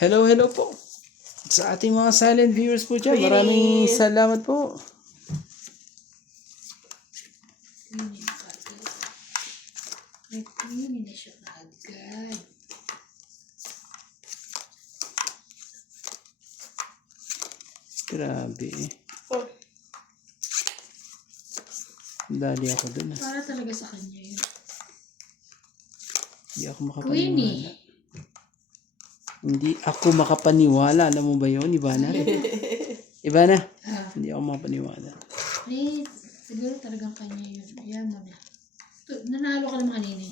Hello, hello po. Sa ating mga silent viewers po dyan, maraming salamat po. Nagpinin na siya agad. Grabe. Dali ako dun. Para talaga sa kanya yun. Hindi ako makapaniwala. Queenie. Hindi ako makapaniwala. Alam mo ba yun, Ivana? Ivana? Hindi ako makapaniwala. Please. Siguro talagang kanya yun. Ayan mo na. Nanalo ka ng mga nini.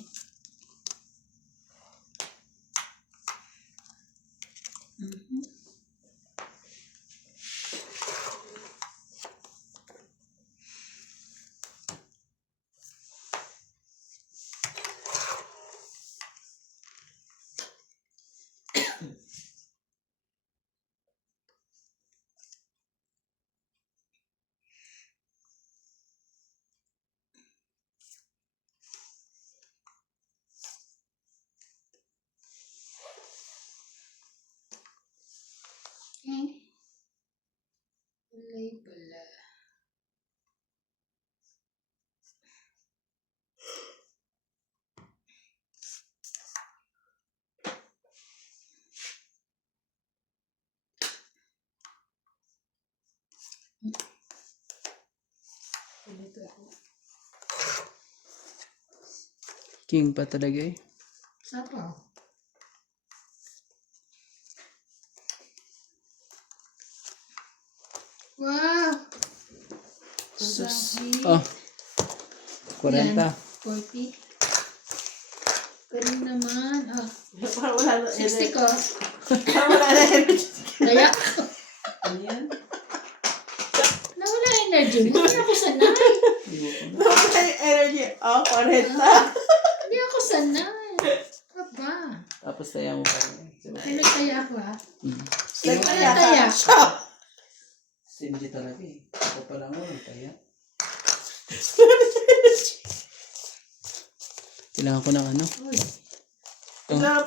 Okay. Kulay pala. Dito ako. King pa talaga eh. Sapaw. Wow! Sus. Dahil. Oh. 40. 40. Ganun naman. Ah, Parang wala na 60 ko. Parang wala na energy. Kaya, Ano yan? nawala energy mo. Hindi ako sanay. Nawala yung energy. Oh, 40. Hindi ako sanay. Aba. Tapos taya mo pa rin. Pinagtaya ako ha. Nagtaya Nagtaya. ka siya. Stingy talaga eh. Ako pa lang mo, taya. Kailangan ko ng ano? Uy.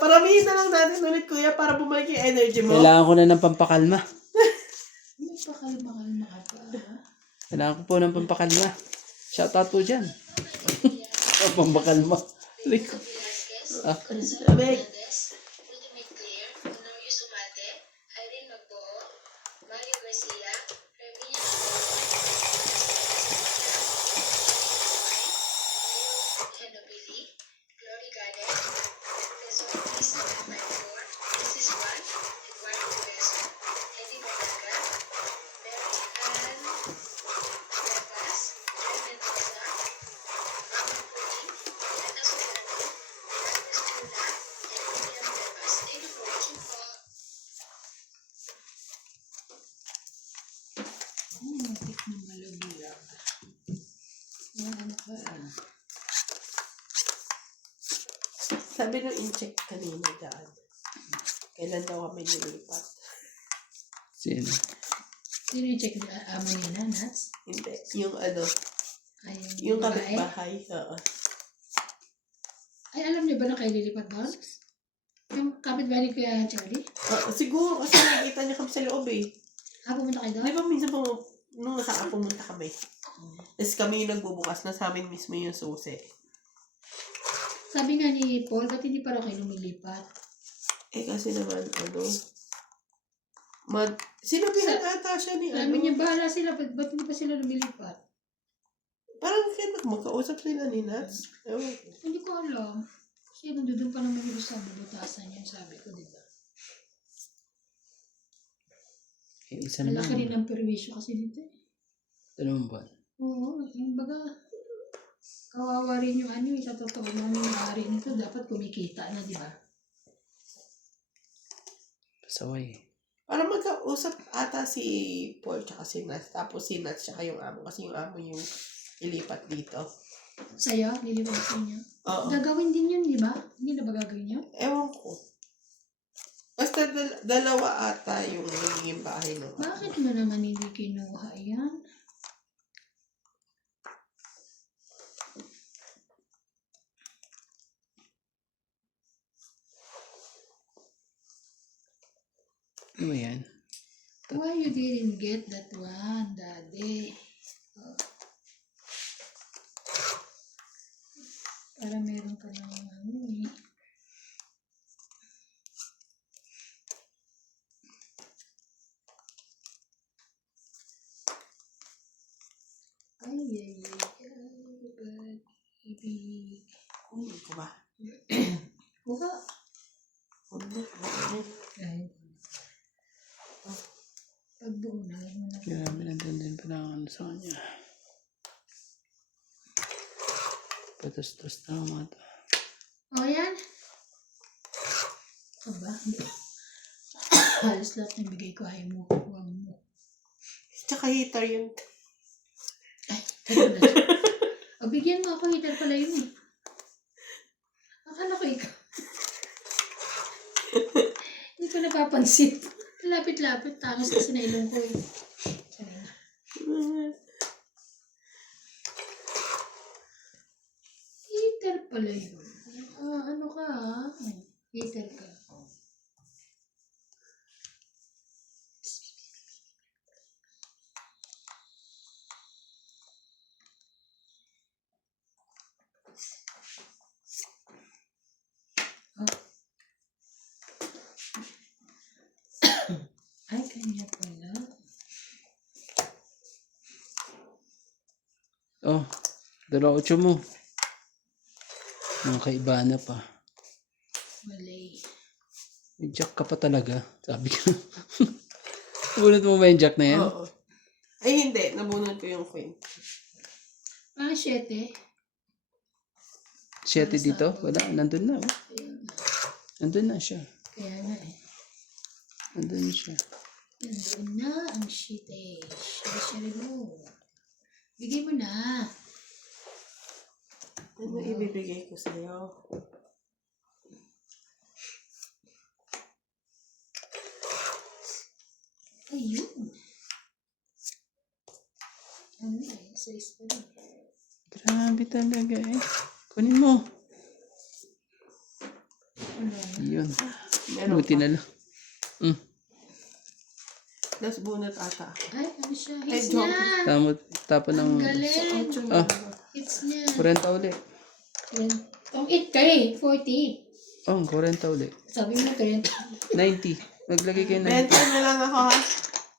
Paramihin na lang natin ulit, kuya, para bumalik yung energy mo. Kailangan ko na ng pampakalma. May pakalma-kalma ka pa. Kailangan ko po ng pampakalma. Shoutout po dyan. Pampakalma. Like, ah, Sabi, Ultimate Clear, Honorio Sumate, Irene Magpoo, Mario Garcia, Revilla Henobili, Glory Gadet, Quezon 3794, Mrs. Juan, Eduardo Beso, Eddie Banaga, Mary Ann Cuevas, Ray Mendoza, Mama Pudding, Neta Solano, Agnes Chula, and William Cuevas. Thank you for watching po. Matik na malaglag. Yan, ano pa. sabi nung in-check kanina dyan. Kailan daw kami nilipat? sino? Sino yung check amo niya na, Nats? Hindi. Yung ano, Ay, yung babae? kapitbahay. Oo. Ay, alam niyo ba na kayo lilipat doon? Yung kapitbahay ni Kuya Charlie? Siguro kasi nakikita niya kami sa loob eh. Ah, pumunta kayo Di doon? ba minsan nung pumunta kami. Tapos kami yung nagbubukas na sa amin mismo yung susi. Sabi nga ni Paul, ba't hindi pa raw kayo lumilipat? Eh kasi naman, sinabihan ata siya ni Sabi niya, bahala sila, ba't hindi pa sila lumilipat? parang kaya magkausap sila ni Nats. Ewan ko. Hindi ko alam. Kasi nandun pa naman yung sa bubutasan yan, sabi ko, di ba? Eh, isa Ang laki naman. rin ng perwisyo kasi dito eh. Dalawang buwan. Oo, yung baga, kawawa rin yung ano, sa totoo na yung may-ari nito, dapat kumikita na, di ba? Pasaway eh. Parang magkausap ata si Paul tsaka si Nats. Tapos si Nats tsaka yung amo. Kasi yung amo yung ilipat dito. Sa'yo, lilipat sa inyo. Oo. Gagawin din yun, di ba? Hindi na ba gagawin yun? Ewan ko. Basta dalawa ata yung naging bahay nung Bakit mo naman hindi kinuha yan? Ano ba yan? Why you didn't get that one, Daddy? Oh. Para meron ka ng ano eh. Ay, ay, ay, ibig. Kunin ko ba? Buka. Kunin. Ay. Pagbuo na mo na. Grabe, nandun din pala ang ano sa kanya. Patas-tas na ang mga to. O, yan. Aba, halos lahat ng bigay ko ay mo. Huwag mo. Tsaka heater yun. Ay, tayo na siya. O, bigyan mo ako. Heater pala yun eh. Akala ko ikaw. Hindi ko napapansin. Lapit-lapit. Tangos kasi na ilong ko eh. Sorry na. Heater pala yun. Ano ka ha? Heater ka. Ay, kanya pala. Oh, 28 mo. Mga kaibana pa. Malay. May jack ka pa talaga. Sabi ko. Bunot mo ba yung jack na yan? Oo. Ay, hindi. Nabunod ko yung queen. 7. 7 dito? Wala, nandun na. Oh. Ayun. Nandun na siya. Kaya nga eh. Nandun na siya. Nandun na ang shit eh. Shari mo. Bigay mo na. Ano ibibigay ko sa'yo? Ayun. Ano eh. Size pa rin. Grabe talaga eh. Kunin mo. Ano? Yun. Meron Buti pa. na lang. Tapos bunot ata. Ay, ano siya? Ay, Hits joke. niya. Tapon ng... Ang galing. Ah, Hits niya. 40 ulit. Ang 8 ka eh. 40. Oh, 40 ulit. Sabi mo 30. 90. Maglagay kayo 90. Benta na lang ako ha.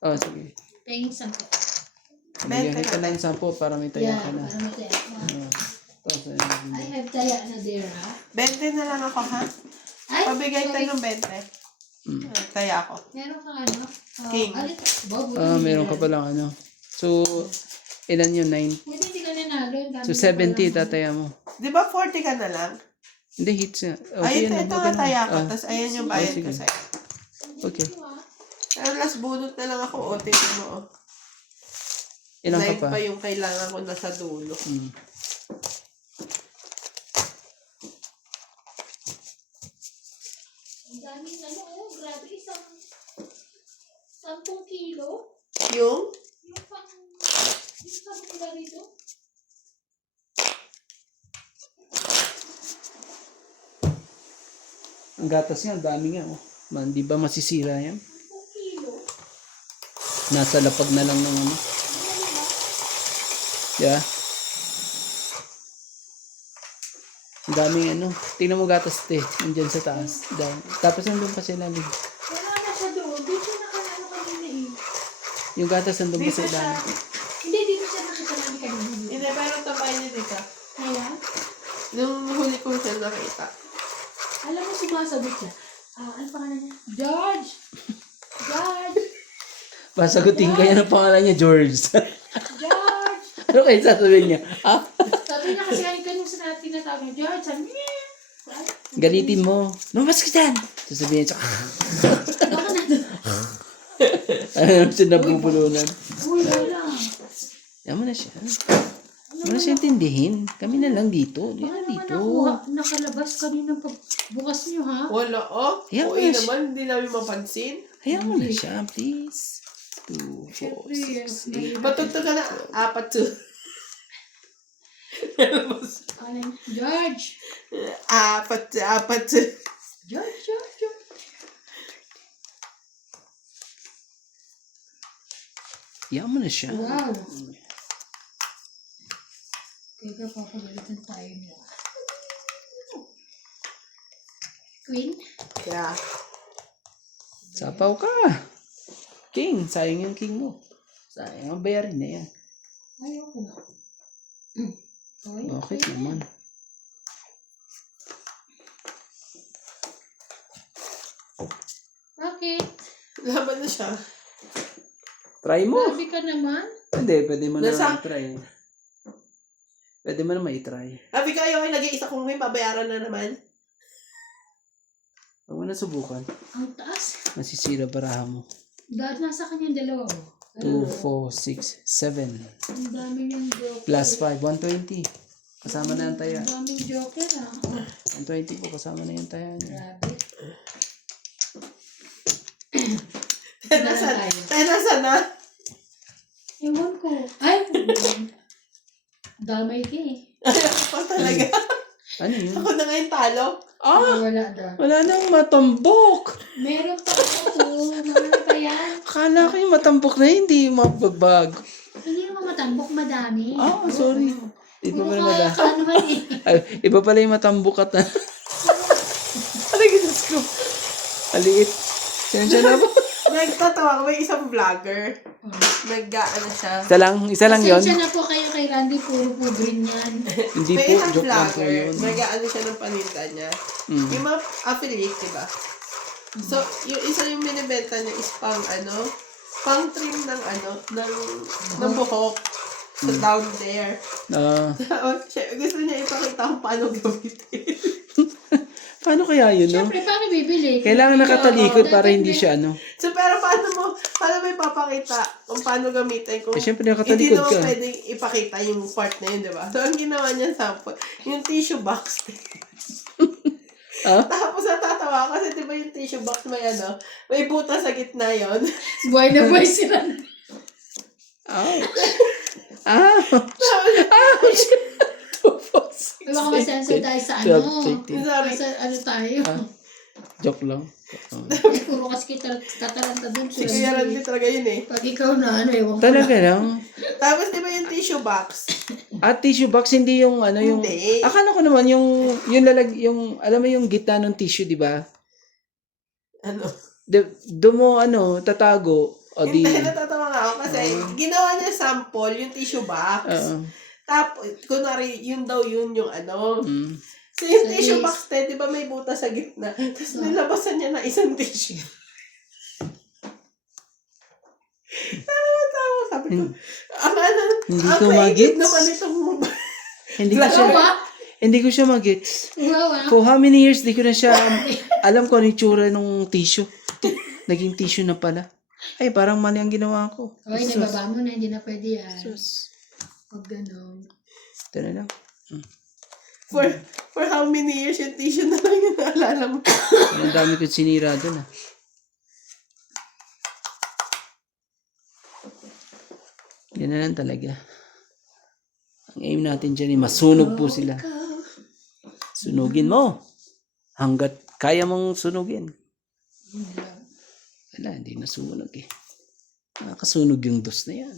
Oh, sige. Pahing 10. Lagyan kita ng 10 para may taya Yeah, ka na. para mataya mo. Oh. Tapos, I have taya na there, ha? 20 na lang ako ha. Ay, Pabigay sorry. tayo ng 20. Kaya ako. Meron kang ano? King. meron ka palang ano. So, ilan yun? 9? Buti hindi ka nanalo. Ang dami So, mo 70 palang- tataya mo. Di ba 40 ka na lang? Hindi, hits nga. Ayun, yan, ito huwag nga ka na. taya ko. Ah, Tapos ayan yung bayad sige. ko sa'yo. okay. Pero last bunot na lang ako. O, tingnan mo. Oh. Ilan ka Live pa? pa yung kailangan ko nasa dulo. Mm. Ang daming ano, oh, grabe, 10 kilo. Yung? Yung pang nila rito. Ang gatas niya, ang dami nga. Oh. Man, di ba masisira yan? 10 kilo. Nasa lapag na lang ng ano. Yeah. Ang daming ano. Tingnan mo gatas te. Nandyan sa taas. Tapos nandun pa sila. Wala na siya doon. Dito na kanano kanina eh. Yung gatas nandun pa Dito sa siya. ilalim. Hindi, dito siya nakita namin kanina. Hindi, pero tabay niya dito. Kaya, Nung huli ko siya nakita. alam mo sumasagot siya. Ano pangalan niya? George! George! Pasagutin ko yan ang pangalan niya, George. George! Ano kayo sasabihin niya? Ah? Sabi niya kasi kanina sa natin tinatawag niya, George, sabi niya. Galitin mo. Lumabas ka dyan! Sasabihin niya, Baka na doon. ano naman siya nabubulunan. Uy, wala. Yan mo na siya. Ano siya intindihin? Kami na lang dito. Di Baka na naman dito. nakalabas kanina bukas niyo, ha? Wala, oh. Ayan O, mo na naman, hindi namin mapansin. Hayaan mo na siya, please. 2, 4, Siyempre, 6, 8. Batog ka na. 4 to. George! 4 to. George, George, George. Yaman na siya. Wow. Teka, papagalitan tayo niya. Queen? Yeah. Sapaw ka. King. Sayang yung king mo. Sayang ang bayarin na yan. Ayoko na. Okay. Okay naman. Bakit? Laban na siya. Try mo. Grabe ka naman. Hindi, pwede mo na Nasa- i-try. Pwede mo na i-try. Sabi ko, ayaw ilagay isa kong may babayaran na naman. Huwag mo na subukan. Ang taas. Masisira baraha mo. Dahil nasa kanyang dalawa. 2, 4, 6, 7. Ang dami niyang joker. Plus 5, 120. Kasama na yung taya. Ang daming joker ah. 120 po, kasama na yung taya niya. Grabe. Nasaan? tayo. Nasaan na? Ewan ko. Ay! Damay ka eh. Ako talaga. Ano yun? Ako na ngayon talo. Wala daw. Wala nang matambok. Meron pa ako. Meron pa yan. Akala ko yung matambok na hindi mabagbago. Hindi naman matambok, madami. Ah, sorry. Iba pala nila. Kanuhan eh. Ay, iba pala yung matambok at na. Ano ginas ko? Aliit. Sensya na po. Nagtatawa ko, may isang vlogger. Nag-ano siya. Isa lang yon. Pasensya na po kayo kay Randy, puro po green yan. Hindi May po, isang joke lang po vlogger. yun. Nag-ano siya ng paninda niya. Mm. Yung mga affiliate, diba? So, yung isa yung minibenta niya is pang trim ng ng buhok. So, down there. Gusto niya ipakita kung paano gamitin. Paano kaya yun, no? Siyempre, paano bibili? Kailangan nakatalikod para dapat hindi siya, ano? So, pero paano mo ipapakita kung paano gamitin kung Eh, syempre hindi nakatalikod naman ka. pwedeng ipakita yung part na yun, diba? So, ang ginawa niya sample, yung tissue box. Ah? Tapos natatawa ako kasi diba yung tissue box may butas sa gitna yon. Buhay na buhay sila. Ouch. Ouch. Ay, baka masensor tayo sa 12, 13. Sorry. Sa ano tayo. Joke lang. Puro kasi kataranta dun. Si Kuya Randy talaga yun eh. Pag ikaw na, ewan ko Talaga na. lang. Tapos diba yung tissue box? At tissue box, hindi yung yung... Hindi. Akala ko naman yung alam mo yung gitna ng tissue, di ba? Ano? Doon mo, tatago. O di... Hindi, natatawa nga ako kasi ginawa niya sample yung tissue box. Tapos, kunwari, yun daw yun yung Mm. So, yung Sa tissue is- box, di ba may butas sa gitna? Tapos, nilabasan niya na isang tissue. Tawa, sabi ko, Hindi ang ko creative magets. naman itong Hindi ko siya... Wow, Hindi ko siya magets. wow. For how many years, di ko na siya... alam ko ano yung tsura ng tissue. Naging tissue na pala. Ay, parang mali ang ginawa ko. Okay, nababa mo na, hindi na pwede yan. Sus. Pag gano'n. Ito na lang. For how many years yung tissue na lang yung naalala mo? Ang dami ko sinira doon, ah. Yan na lang talaga. Ang aim natin dyan ay masunog po sila. Sunugin mo. Hanggat kaya mong sunugin. Wala, hindi nasunog eh. Nakakasunog yung dos na yan.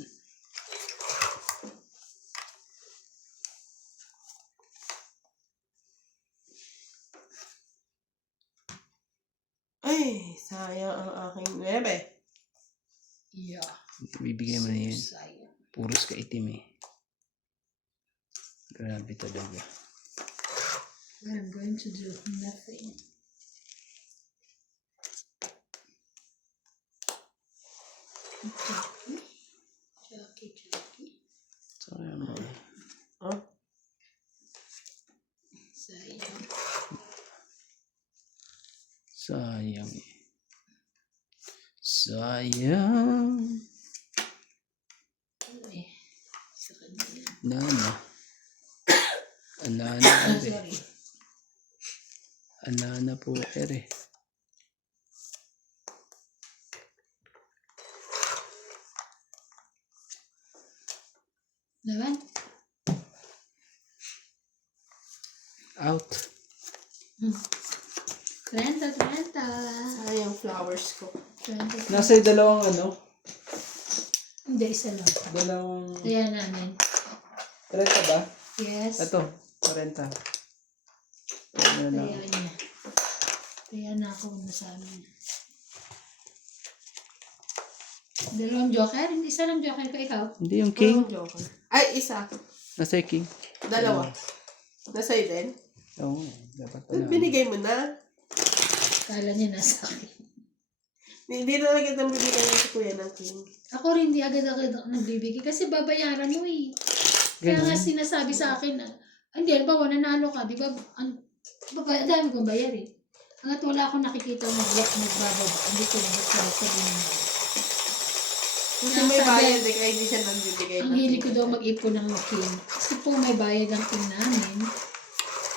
Ay, sayang ang aking bebe. Yeah. Bibigay mo na yun. Sayang. Puros ka itim eh. Grabe talaga. I'm going to do nothing. Jackie. Sayang mo. Huh? Sayang. Sayang eh. Sayang. Ay, sa kanya yan. Nana. Alana ere. Sorry. Alana po ere. Naman? Out. 30. Sayang flowers ko. 30. Nasa yung dalawang ano? Hindi, isa lang. Dalawang... Kaya namin. 30 ba? Yes. Ito, 40. Ano na Kaya lang. niya. Kaya na ako nasa amin. Dalawang joker? Hindi, isa lang joker ko. Ikaw? Hindi, yung king. Joker. Ay, isa. Nasa yung king. Dalawa. Nasa'yo din? Oo, dapat pala. Binigay mo na. Kala niya nasa akin. Hindi na lang kitang bibigyan ng si Kuya ng king. Ako rin, hindi agad-agad ako nagbibigay. Kasi babayaran mo eh. Kaya nga sinasabi sa akin na, hindi, halimbawa, nanalo ka, di ba, dami kong bayar eh. Hanggat wala akong nakikita magbababa, hindi ko basta sabihin mo. Kasi may bayad eh, kaya hindi siya nagbibigay Ang hilig ko daw mag-ipon ng king. Kasi po may bayad ang king namin.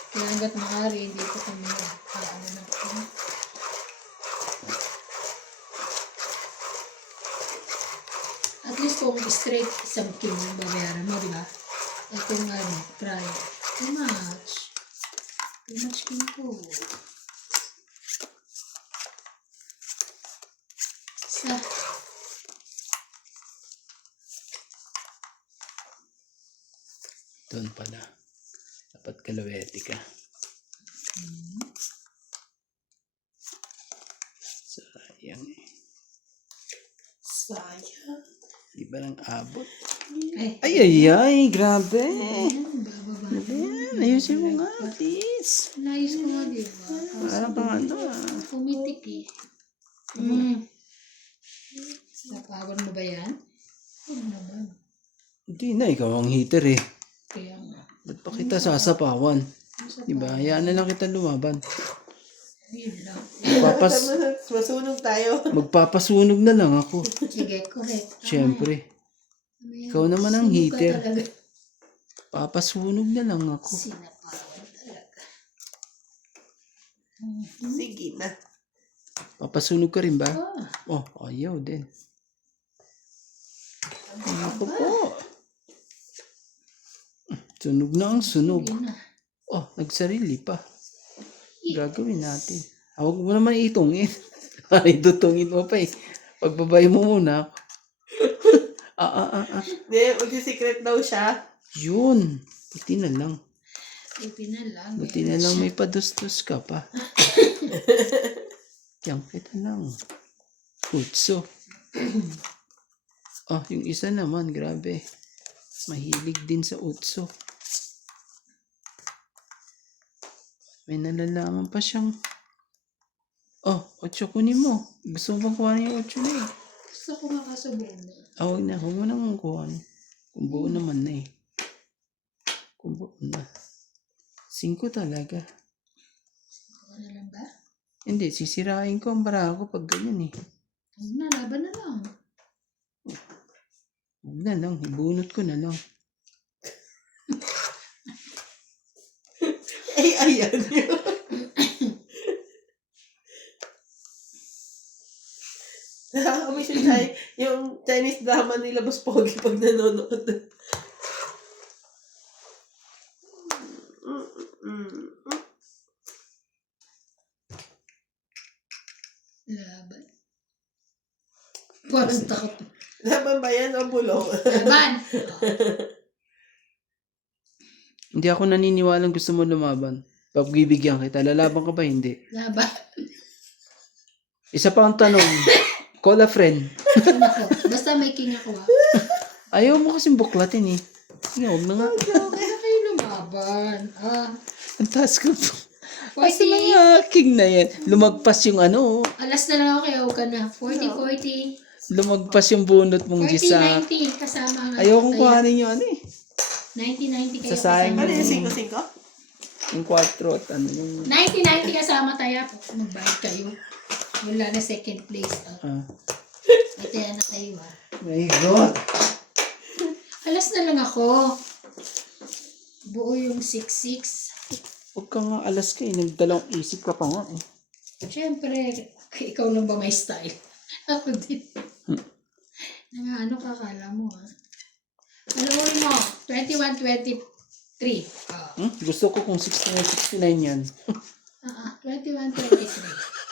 Kaya hanggat makari, hindi ko kami ano ng king. At least kung straight isang king yung babayaran mo, di ba? At kung try. Too much. Too much king ko. Sa Doon pala. Dapat kalawete ka. Sayang eh. Sayang. Di ba lang abot? ay, Grabe. bababa. Ayan, ayusin mo nga, please. Nayos ko nga, di ba? Parang kang ano Pumitik eh. Napawan mo ba yan? Huwag naman. Hindi na, ikaw ang heater eh. Kaya nga. Ba't pa kita sasapawan? Di ba? Hayaan na lang kita lumaban. Yun lang. Masunog tayo. Magpapasunog na lang ako. Sige, correct. Siyempre. Ayan. Ikaw naman ang Sunog ka heater. talaga. Papasunog na lang ako. Sinapawan talaga. Sige na. Papasunog ka rin ba? Ah, Oh, ayaw din. Ako po. Sunog na ang sunog. yun na. Oh, nagsarili pa. Gagawin natin. Huwag mo naman itungin. Ay, dutungin mo pa eh. Pagbabay mo muna. Hindi, magsi-secret daw siya. Yun. Buti na lang. Buti na lang. Buti na lang may padustos ka pa. Yan kita lang. Utso. Oh, yung isa naman, grabe. Mahilig din sa utso. May nalalaman pa siyang... Oh, 8 kunin mo. Gusto mo bang kuhanin yung 8 na eh? Gusto ko makasubuan na. Huwag na. Huwag mo nang kuhanin. Kung buo naman na eh. Kung buo na. 5 talaga. Ano na lang ba? Hindi, sisirain ko ang barako pag ganyan eh. Huwag na, laban na lang. Huwag na lang. Ibunot ko na lang. Ay, ayan yun. Nakakamiss yung Chinese drama nila mas pogi pag nanonood. Laban. Parang takot. Laban ba yan o bulong? Laban! Hindi ako naniniwalang gusto mo lumaban. Pagbibigyan kita, lalaban ka ba? Hindi. Laban. Isa pa ang tanong. Call a friend. King ako. Basta may king ako ah. Ayaw mo kasing buklatin eh. Sige, huwag na nga. Kaya kayo lumaban. Ah. Ang taas ko to. Asa 40. na nga king na yan? Lumagpas yung ano. Alas na lang ako kaya huwag ka na. 40. Lumagpas yung bunot mong gisak. 40-90 kasama nga. Ayaw kong kuhanin yung ano eh. 90-90 kayo Sasayang Ano kasama. yung 5-5? Yung 4 at ano yung... 90-90 kasama tayo. Magbayad kayo. Wala na second place. Ah. Ito yan na tayo ha. My God. Alas na lang ako. Buo yung 6-6. Huwag ka nga alas ka eh. Nagdalawang isip ka pa nga eh. Siyempre, ikaw lang ba may style? Ako din. Ano kakala mo ha? Alam mo, 21-23. Gusto ko kung 69 yan. 21-23.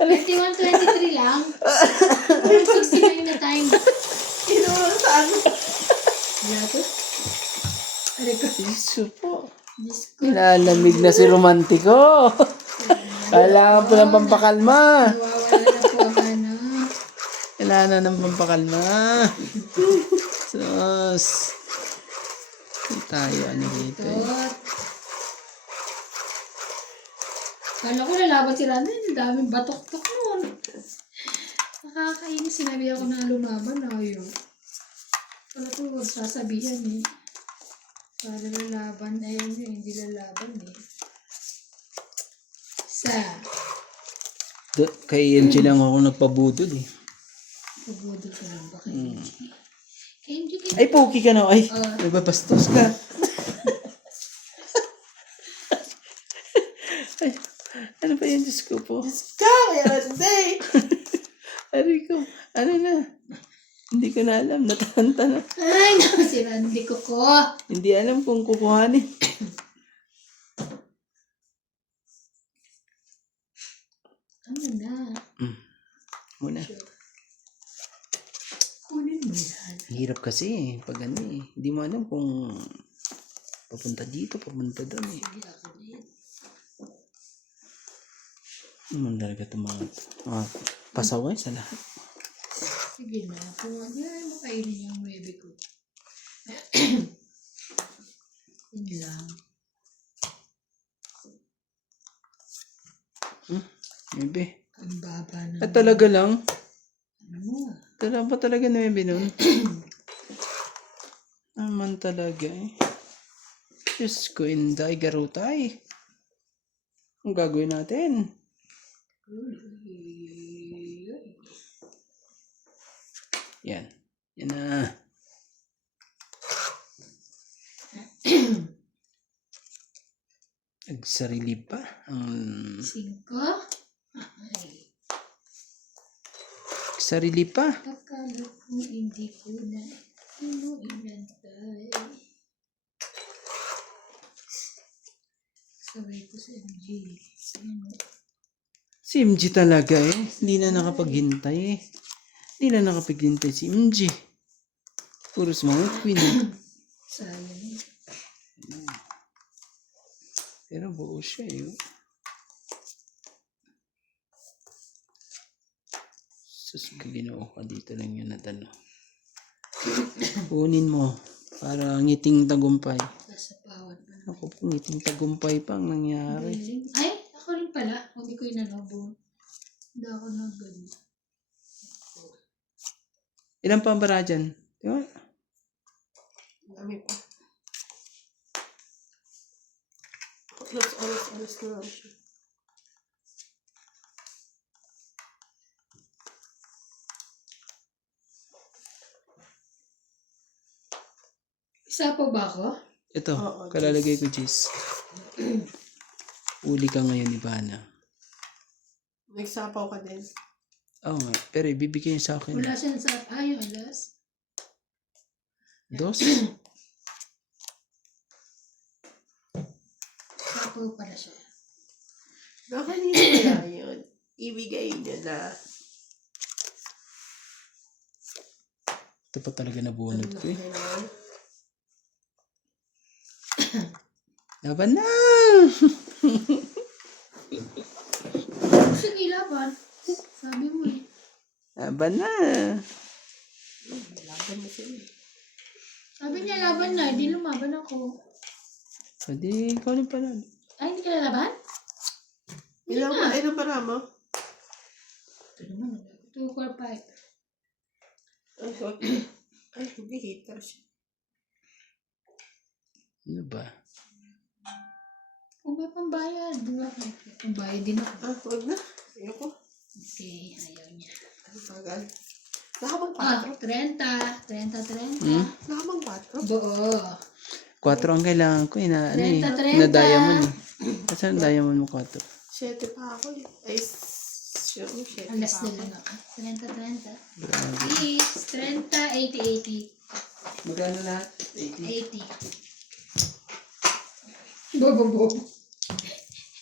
21-23 lang. 6 Nalamig na si romantiko. Kailangan po ng pampakalma. Nawawala na po ang ano. Kailangan na ng pampakalma. Sus. Hindi tayo ano dito eh. Tot. Kala ko lalaban si Randy. Ang daming batok-tok noon. Nakakainis. Sinabi ako na lumaban. Ayaw. Kala ko huwag sasabihan eh. Para lalaban. Ayun yun. Hindi lalaban eh. Kay MJ lang ako nagpabudol eh. Pabudol ka lang ba kay MJ? Kay MJ, Ay, pogi ka na. Ay, Ah. nababastos ka. Ay, ano ba yan, Diyos ko po? Go, Randy! Ari ko, ano na? Hindi ko na alam, nataranta na. Ay, naku, si Randy ko. Hindi alam kung kukuhanin. Ano na? Muna. Kunin mo yan. Hirap kasi eh, pag ano eh. Hindi mo alam kung papunta dito, papunta doon eh. Hindi ako din. Naman talaga itong mga pasaway sa lahat. Sige na. Kung hindi ay makainin yung baby ko. Yun lang. Maybe. Ang baba na. At talaga lang. Ano mo? Talaga na maybe nun. Naman talaga eh. Diyos ko, inday, garutay. Ang gagawin natin? Yan. Yan na. Nagsarili pa. Ang 5. Ay. sarili pa. Akala ko hindi ko na inantay. Sabay ko sa MG. Ano? Si MJ talaga eh. Hindi na nakapaghintay eh. Hindi na nakapaghintay si MJ. Puro mga queen. Sayang. Pero buo siya eh. Sus, ginoo ka dito lang yun at ano. Kunin mo. Para ngiting tagumpay. Sasapawan pa. Ako po, ngiting tagumpay pa ang nangyari. Galing. Ay, ako rin pala. Hindi ko inanobo. Hindi ako nagano. Ilan pa ang bara dyan? Diba? Dami pa. Alas na lang siya. Isa pa ba ako? Ito, Oo, kalalagay ko cheese. Uli ka ngayon, Ivana. Nagsapaw ka din. Oo nga, pero ibibigay niya sa akin. Wala siyang sa... Ay, yung alas. 2? Sapo pala siya. Baka hindi na yun. Ibigay niya na. Ito pa talaga nabunod ko eh. Kailangan. Laban na! Sige, laban. Sabi mo eh. Laban na! Laban mo siya. Sabi niya, laban na. Hindi lumaban ako. Pwede ikaw rin pala. Ay, hindi ka lalaban? Ilang para mo? Ito naman. 2, 4, 5. Ay, hindi hater siya. Ano ba? Kung may pambayad, di ba? Pambayad din ako. Ah, huwag na. Ayoko. Okay, ayaw niya. Ano tagal? Nakabang Ah, 4. 30. Nakabang 4. Buo. 4 ang kailangan ko eh. Na, ano eh. 30. Na diamond eh. Kasi ang diamond mo 4. 7 pa ako eh. Ay, sure, 7 Alas pa na ako. lang ako. 30. Grabe. Please, 30, 80. Magkano lahat? 80. 80. Bobo.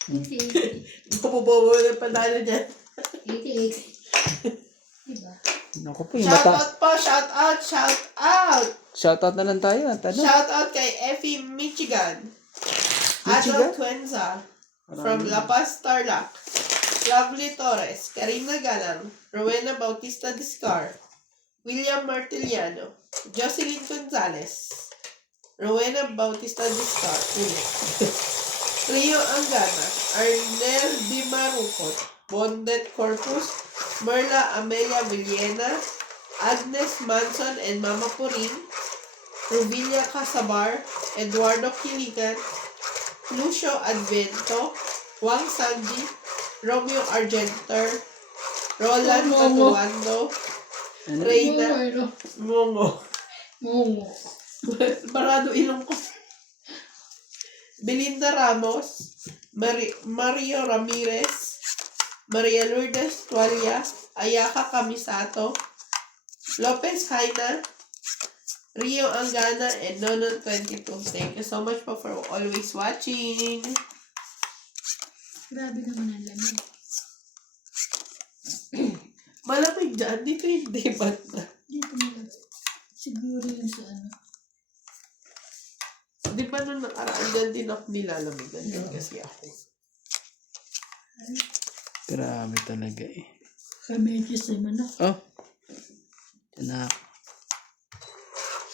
80. Mapubobo yung panalo dyan. 80. Diba? Naku po, yung Shout mata. out po, shout out, shout out. Shoutout na lang tayo. At ano? Shout out kay Effie Michigan. Adol Cuenza. From La Paz, Tarlac. Lovely Torres. Karina Galang. Rowena Bautista Discar. William Martiliano. Jocelyn Gonzalez. Rowena Bautista Discar. Rio Angana. Arnel Di Marucot. Bondet Corpus. Merla Amelia Villena. Agnes Manson and Mama Purin. Rubilla Casabar. Eduardo Kiligan. Lucio Advento. Wang Sanji. Romeo Argenter. Roland Catuando. Reyna. Mongo. Barado ilong ko. Belinda Ramos. Mario Ramirez. Maria Lourdes Tualia. Ayaka Kamisato. Lopez Haina. Rio Angana and Nonon 22. Thank you so much po for always watching. Grabe naman ang lamig. Malamig dyan. Dito hindi ba na? Dito na lang. Siguro yung sa ano. Di ba nung nakaraan dyan din ako nilalamigan din kasi ako. Grabe talaga eh. Kamedyas naman ako. Oh. Yan na.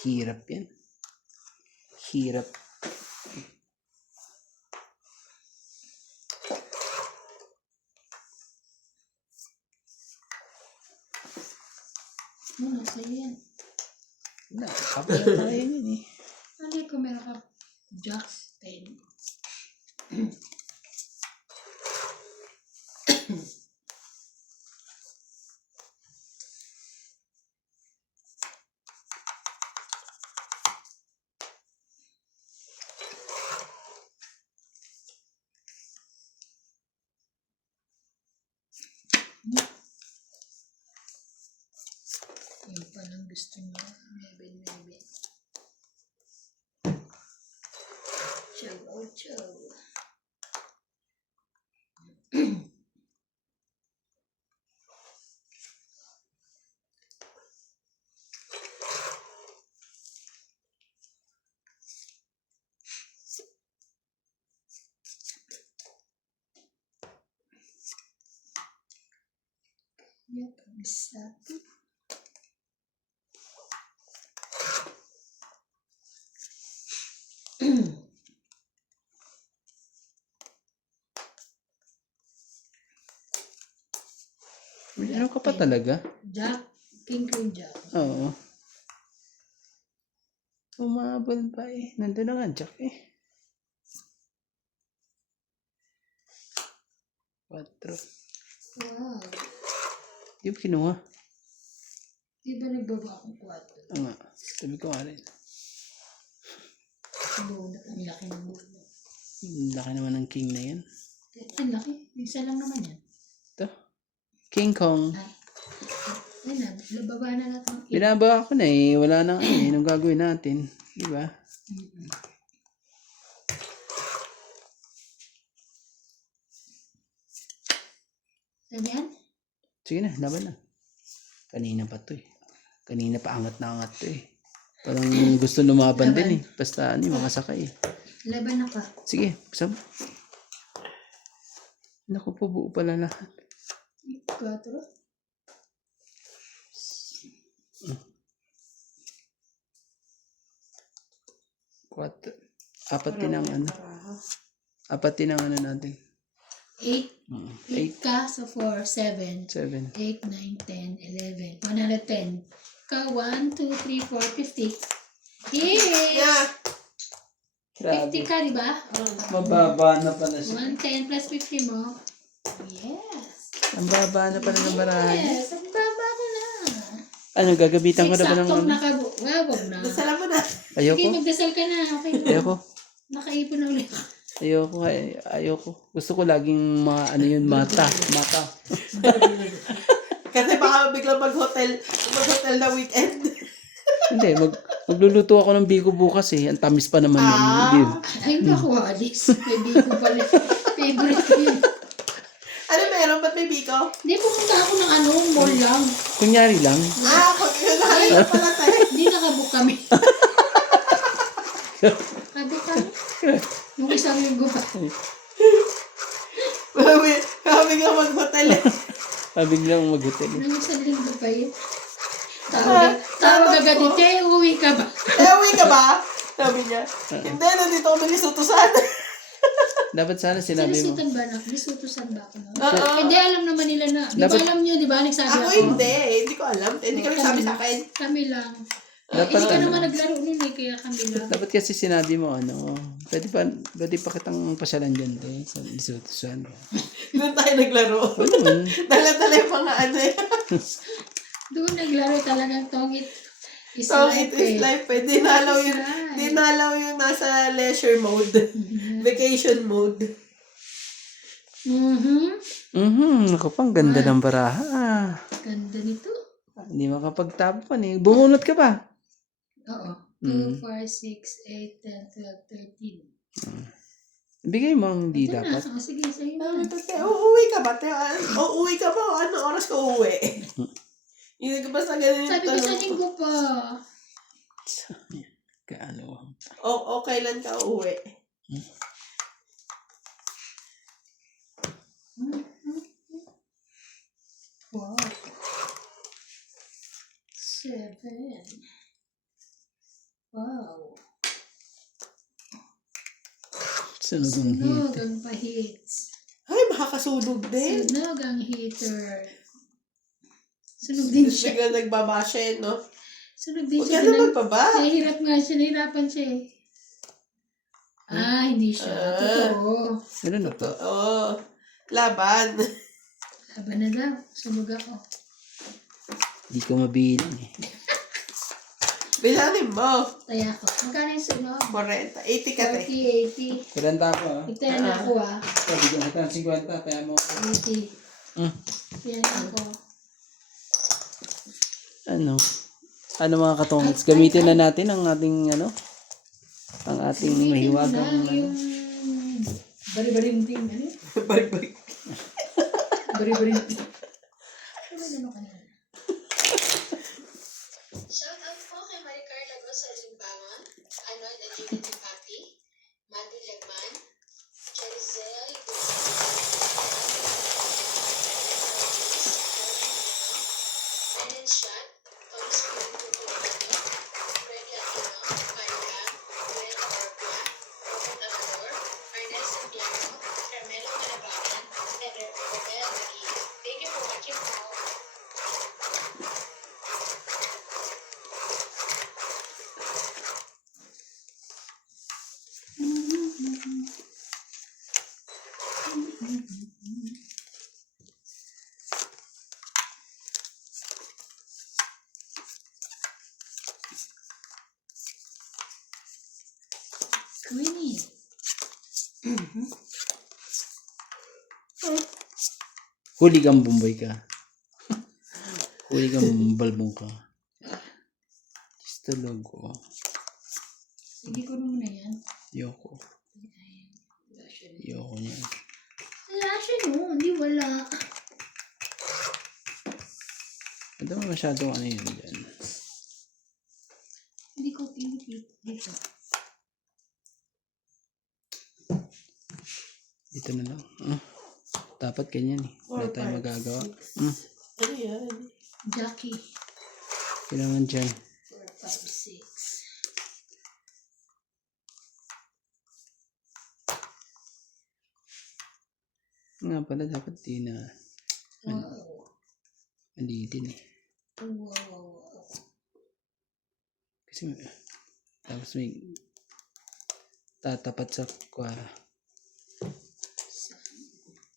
Hirap yan. Hirap. Ano, sa'yo yan. Nakakapala tayo yan eh. Ano ko meron ka Jack's 10. Yung palang gusto mo. Maybe. Chow. Yep, bisa. Ano ka pa talaga? Jack, King Queen Jack. Oo. Umabol pa eh. Nandun na nga, Jack eh. 4. Wow. Di ba kinuha? Di ba nagbaba akong 4? Oo nga. Sabi ko nga rin. Bunot, ang laki ng bunot. Laki naman ng king na yan. Ang laki. Isa lang naman yan. Ito. King Kong. Ay na, nababa na natin. Binaba ako na eh. Wala na eh. Anong gagawin natin? Di ba? Ano yan? Sige na, laban na. Kanina pa to eh. Kanina pa angat na angat to eh. Parang gusto lumaban din eh. Basta ano yung makasakay eh. Laban na pa. Sige, buksan mo. Naku po, buo pala lahat. 4. 4 din ang ano. 4 din ang ano natin. 8. 8, 8 ka, so 4, 7. 7. 8, 9, 10, 11. 110. Ka, 1, 2, 3, 4, 50. Yes! Yeah. 50 ka, di ba? Mababa na pala siya. 110 plus 50 mo. Yes! Ang baba na pala ng barahan. Yes! Ang baba ko na. Ano, gagabitan ko na ba ng Saktong ano? nakabu... Wag na. Dasala mo na. Ayoko. Sige, magdasal ka na. Okay na. Ayoko. Nakaipon na ulit. Ayoko. Ayoko. Gusto ko laging ano yun, mata. Kasi baka biglang mag-hotel na weekend. Hindi, magluluto ako ng biko bukas eh. Ang tamis pa naman yun. Hindi. Ay, hindi ako alis. May biko pala. Favorite ko yun. Ano meron? Ba't may biko? Hindi, pumunta ako ng mall lang. Kunyari lang. Kung yun pala tayo. Hindi nakabook kami. Nakabook kami. Yung isa isang linggo pa. Kami nga mag-hotel eh. Biglang mag-hotel. Nang isang linggo pa yun. Tawag agad ito, uwi ka ba? Uwi ka ba? Sabi niya. Hindi, nandito ako nalisutusan. Dapat sana sinabi mo. Sinisitan ba anak? Bisutusan ba ako? No? Oo. Hindi alam naman nila na. Di ba Dapat- alam nyo, di ba? Nagsabi Ako ako. hindi. Hindi ko alam. Hindi ka nagsabi sa akin. Kami lang. Dapat Hindi ka ano? naman naglaro nun eh, kaya kami lang. Dapat kasi sinabi mo, pwede pa kitang pasyalan dyan, te, sa Lisutusan. Doon tayo naglaro. Ano? Dala-dala yung mga ano eh. Doon naglaro talagang tongit. So, it is life eh. Dinalaw yung nasa leisure mode. Vacation mode. Ako pang ganda ng baraha. Ganda nito. Hindi makapagtapon eh. Bumunot ka pa. Oo. 2, 4, 6, 8, 10, 12, 13. Bigay mo ang hindi Ito na. dapat. O, sige, sa'yo Sabi na. ko, te, uuwi ka ba? Te, uuwi ka ba? Ano oras ka uuwi? Hindi ko basta ganun yung Sabi ko sa tanong ko. linggo pa. Kaano? O kailan ka uuwi? Wow. 7. Wow. Sunog ang Sunog hit. ang pahits. Ay, makakasunog din. Sunog ang heater. Sunog din siya. Bigla nagbabashe, no? Sunog din Huwag siya. ka naman pa ba? Nahihirap nga siya. Nahihirapan siya eh. Hindi siya. Totoo. Ano na to? Oo. Laban. Laban na daw. Sunog ako. Hindi ko mabilang eh. Bilangin mo. Taya ko. Magkano yung sunog? 40. 80 ka, te. 40, 80. Kurenta ako ah. Itayan ako Bigyan kita ng 50, kaya mo. 80. Itayan ako. Ano mga katongits, gamitin na natin ang ating ang ating mahiwagang Yung bari-barinting. Ano? Balik-balik. Bari-barinting. Ano kanina? Shout out po kay Maricar Lagos sa Limbangon, Anoy at Judith Papi, Madi Lagman, Cherizel, Ellen Shot, Tom Spirito Pulano, Fred Latino, Maricam, Gwen Orpla, Robert Amador, Ernest Santiago, Carmelo Manabangan, and Romel Magui. Thank you for watching po. Queenie. Huli kang bumboy ka. Huli kang balbong ka. Tulog ko. Sige ko naman na yan. Yoko. Yoko niya. Wala siya no. Hindi wala. Hindi mo masyadong ano yun dyan. Hindi ko pinipit dito. Dito na lang. Dapat ganyan eh. Wala tayong magagawa. Ano yan? Jackie. Kailangan dyan. 4, 5, 6. Nga pala dapat di na Wow. malitin eh. Wow. Kasi tapos may tatapat sa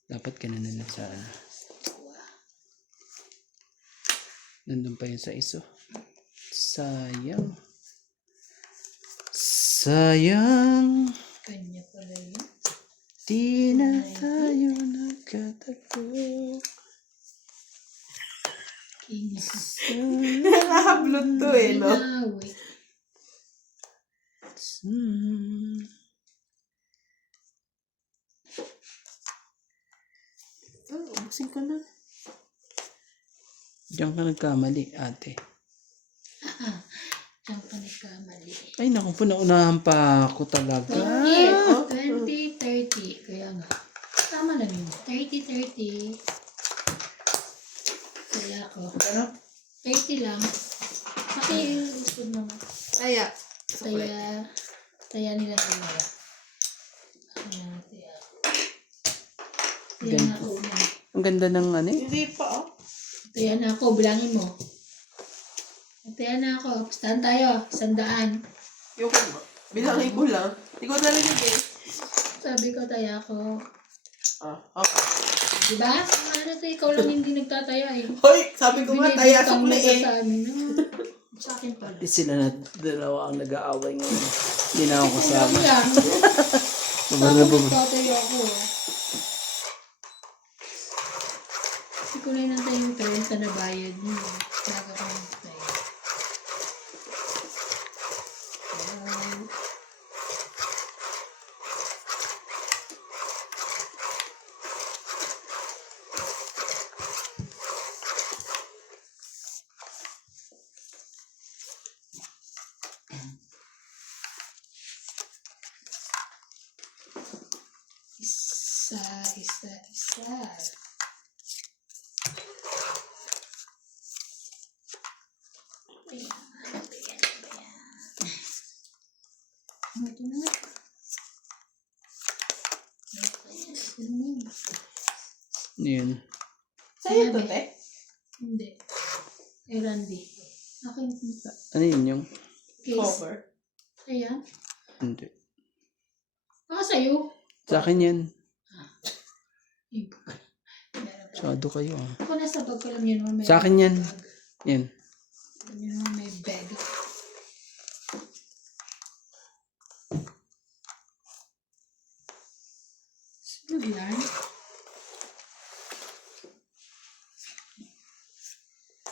dapat ganun na sa nandun pa yun sa iso. Sayang. Sayang. Kanya pala yun. Di na tayo nagkatagpo. Kanya. Nakahablot to eh, no? Binawi. Ubusin ko na. Diyan ka nagkamali, ate. Diyan ka nagkamali. Ay, naku po, naunahan pa ako talaga. 20, 30. Kaya nga. Tama lang yun. 30, 30. Kaya ako. Ano? 30 lang. Kasi gusto naman. Kaya. Taya nila talaga. Ayan, taya. Taya Ganda. na ako. Ang ganda ng ano eh. Hindi pa, oh. Taya na ako. Bilangin mo. Taya na ako. Pustahan tayo. 100. Yung bilangin ko lang. Hindi ko narinig eh. Sabi ko, taya ako. Ah, okay. Diba? Ano to, ikaw lang hindi nagtataya eh. Hoy, sabi ko nga, taya sukli eh. Sa amin. Sa akin pala. Di sila na dalawa ang nag-aaway ngayon. Hindi na ako kasama. Lang. Babaga Tapos po. nagtataya ako. Kasi ko na inantay yung 30 na bayad niyo. Talaga ko nagtataya. Isa. Ayan. Ito na nga. Yun. Sa'yo to, te? Hindi. Randy. Akin Ano yun yung? case. Cover. Ayan. Hindi. Sa'yo. Sa akin yan. Yung Masyado kayo ah. ako nasa bag ko lang yun. May Sa akin yan. bag. Yan. Yun naman may bag. Sunog yan.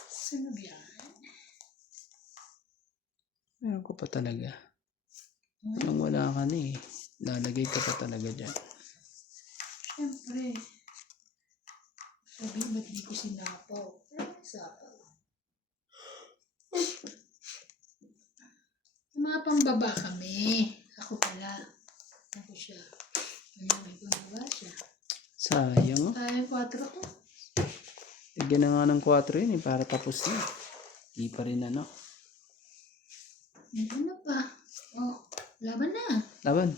Sunog yan. Meron ko pa talaga. Nung wala ka na eh. Lalagay ka pa talaga dyan. Siyempre. Sabi, ba't di ko sinapaw? Pero may sapaw. Yung mga pambaba kami. Ako pala. Ako siya. Ngayon may pambaba siya. Sayang oh. Tayo 4 ko. Tigyan na nga ng 4 yun eh. Para tapos na. Di pa rin ano. Ano pa? Oh, laban na. Laban.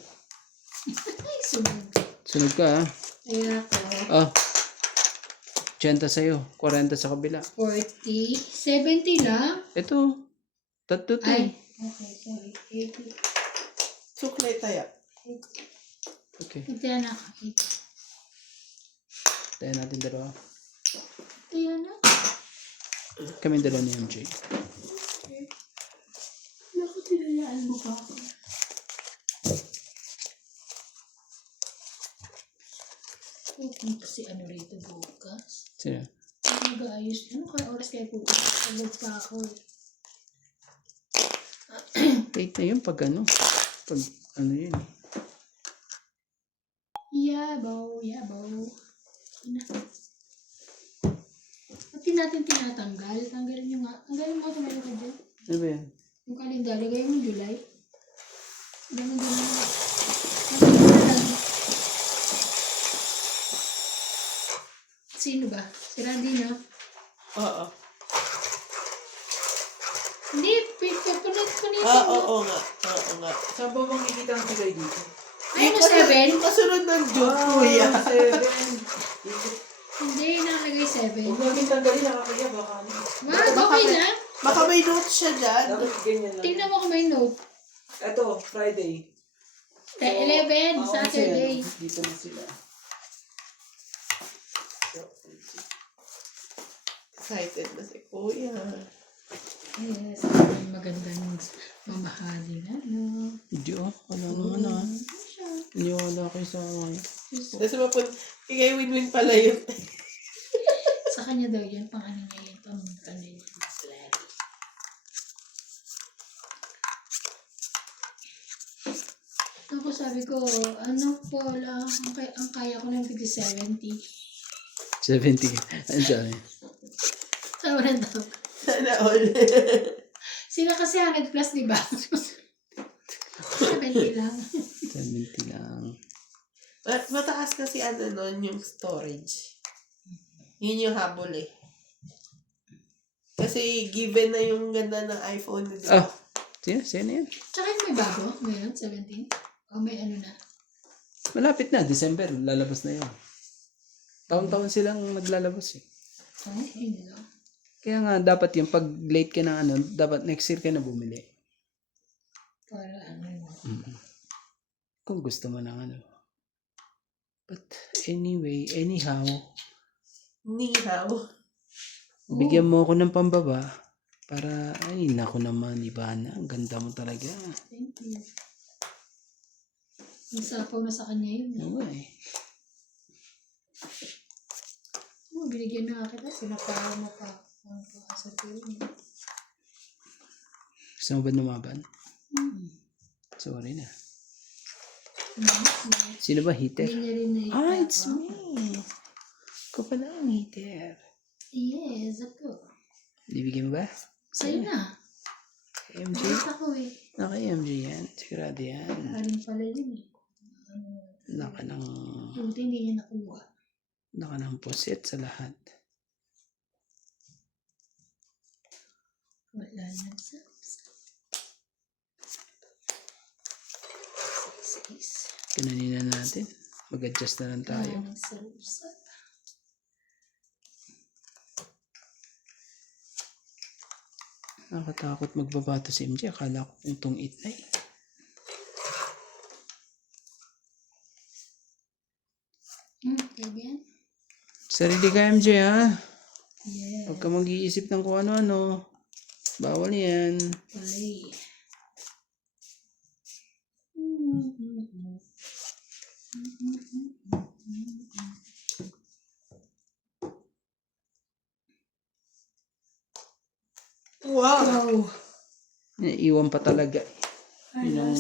Ay, sunod. Sunod ka ah. Kaya ako. Ah. 80 sa'yo. 40 sa kabila. 40. 70 lang. Ito. Tatlo to Ay. eh. Okay, sorry. 80. Sukli, taya. Okay. Ito yan ako. 80. Tayo natin dalawa. Ito yan ako. Kami dalawa ni MJ. Naku, tinayaan mo pa ako. Pupunta si ano rito bukas. Sino? Mag-aayos. Ano kaya oras kayo pupunta? Pagod pa ako. Late na yun pag ano. Pag ano yun. Yabaw. Ina. Pati natin tinatanggal. Tanggalin nyo nga. Tanggalin mo tumayo ka dyan. Ano ba yan? Yung kalendar. Lagay mo July. Ganun. Sino ba? Si Randy, no? Oo. Hindi, pipunit ko nito. Oo nga. Oo nga. Saan ba makikita ang kulay dito? Ay, no, 7? Yung kasunod ng joke, kuya. 7. Hindi, nakalagay 7. Huwag namin tanggalin, nakakaya baka ano. Wag, okay na. Baka may note siya dyan. Dapat ganyan lang. Tingnan mo kung may note. Ito, Friday. 11, Oo, Saturday. kasi ano, dito na sila. Excited na si kuya. Yes, magandang mamahalin. Ano? Hindi oh, wala naman ah. Iniwala kayo sa akin. Tapos kay win-win pala yun. Sa kanya daw yan, pang ano niya yan, pang ano yun, flag. Ako sabi ko, ano po lang, ang kaya ko ng 70. 70. Ano sabi? Sabi na daw. Sana all. Sila kasi 100 plus, di ba? 70 lang. 70 lang. Mataas kasi nun yung storage. Yun yung habol eh. Kasi given na yung ganda ng iPhone. Di ba? Ah, sino yan? Tsaka yung may bago ngayon, 17. O may ano na. Malapit na, December, lalabas na yun. Taon-taon silang naglalabas eh. Ay, hindi lang. Kaya nga, dapat yung pag late ka na dapat next year ka na bumili. Para ano yun. Kung gusto mo ng ano. But anyway, anyhow, Ni hao. bigyan mo ako ng pambaba para, ay, naku naman, Ivana, ang ganda mo talaga. Thank you. Ang sapaw na sa kanya yun. Oo eh. Oh, binigyan na kita. Sinapaw mo pa. Ang pakasal ko yun. Gusto mo ba lumaban? Sorry na. Sino ba hitter? Hindi niya rin na Ah, it's me. Ko pala ang hitter. Yes, ako. Bibigyan mo ba? Sa'yo na. MJ? Bakit ako eh. Okay, MJ yan. Sigurado yan. Haring pala yun eh. Naka ng, Buti hindi niya nakuha. naka ng puset sa lahat. Wala na sa... Sis. Kinanin na natin. Mag-adjust na lang tayo. Wala na sa rusa. Nakatakot magbabato si MJ. Akala ko kung itong itnay. Kaya yan? Sarili ka, MJ, ha? Yeah. Huwag ka mag-iisip ng kung ano-ano. Bawal yan. Wala Wow! Iwan pa talaga. Ay, Yun ang,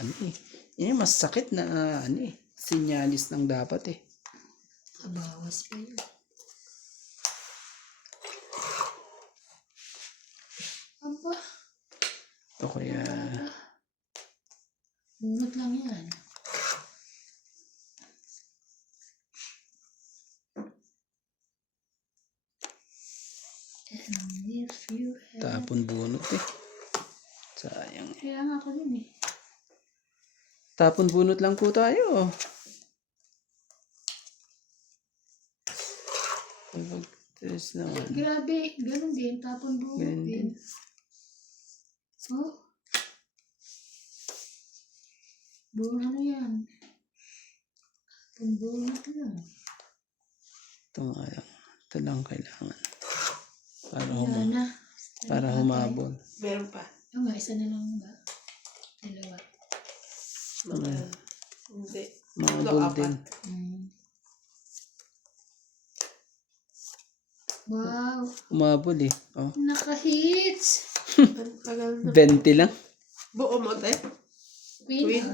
ano eh. Yun yung masakit na, ano eh. Sinyalis ng dapat eh. Kabawas pa yun. Aba, O kaya, bunot lang yan. And if you have... tapon bunot eh. Sayang eh. Kaya nga ako din eh. Tapon bunot lang po tayo. Pag-test naman. Grabe, ganun din. Tapon bunot Ganun din. din. Oh. Buong ano yan? Tapon bunot lang. Ito nga lang. Ito lang kailangan. Para, Wala na. para humabol. Meron pa. Oo nga, isa na lang ba? Dalawa. Hindi. Humabol apat. din. Wow. Humabol eh. Oh. Naka-hits. Ang tagal na. 20 lang. Buo mo, te? Queen. Queen.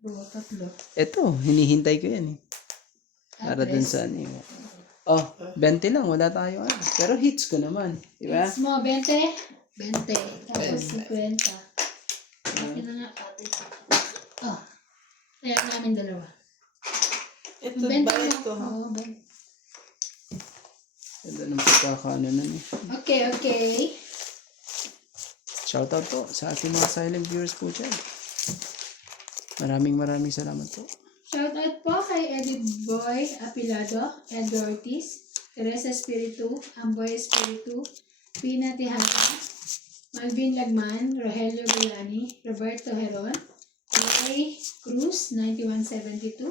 Dua, tatlo. Ito, hinihintay ko yan eh. Para dun sa ano eh. Oh, 20 lang. Wala tayo ano. Pero hits ko naman. Di ba? Hits mo, 20? 20. Tapos 50. Bakit na nga ate? Oh. Kaya namin dalawa. Ito 20 ba lang. ito? Oo, 20. Ganda ng pagkakaano nun eh. Okay, okay. Shoutout po sa ating mga silent viewers po dyan. Maraming salamat po. Shoutout po kay Eddie Boy Apilado, Edgar Ortiz, Teresa Espiritu, Amboy Espiritu, Pina Tejada, Malvin Lagman, Rogelio Villani, Roberto Heron, Ray Cruz, 9172,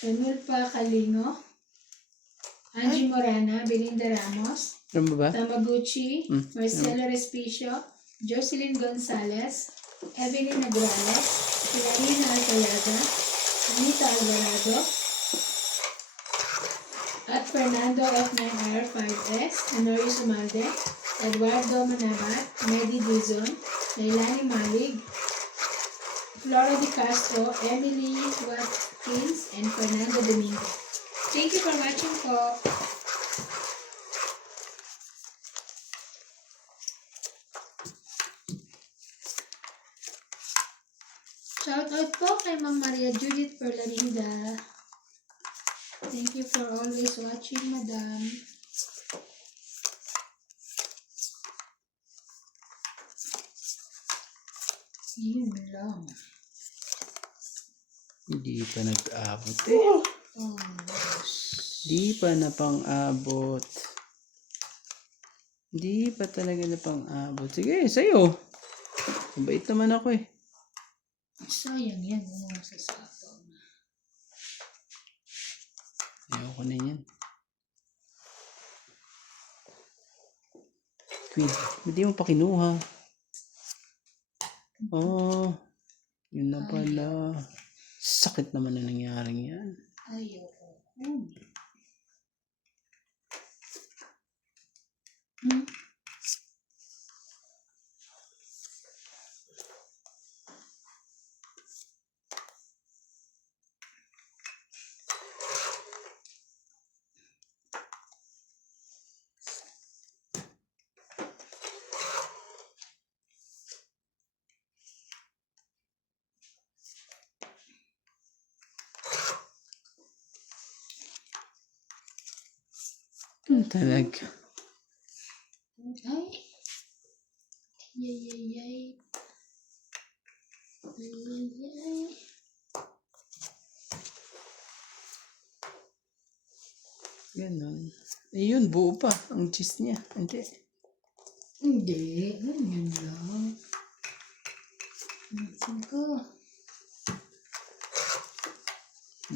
Renulpa Calingo, Angie Morana, Belinda Ramos, Alam mo ba? Tamaguchi, Marcelo Respicio, Jocelyn Gonzalez, Evelyn Nagrales, Pilarina Alcayada, Anita Alvarado, at Fernando F9R5S, Honori Sumalde, Eduardo Manabat, Medi Dizon, Leilani Malig, Flora Di Castro, Emily Watkins, and Fernando Domingo. Thank you for watching po. Shout out po kay Ma'am Maria Judith Perlarida. Thank you for always watching, Madam. Yun lang. Hindi pa nag-abot eh. Oh, gosh. Di pa na pang-abot. Di pa talaga na pang-abot. Sige, sa'yo. Mabait naman ako eh. Sayang yan. Mga sasapaw na. Ayoko na yan. Queen, hindi mo pa kinuha. Oh, yun na pala. Sakit naman na nangyaring yan. Ayoko. Hmm? Talaga. Ay. Yay, yay, yay. Yay, yay, yay. Ganon. Eh yun, buo pa. Ang cheese niya. Hindi. Hindi. Ganyan lang. Natin ko.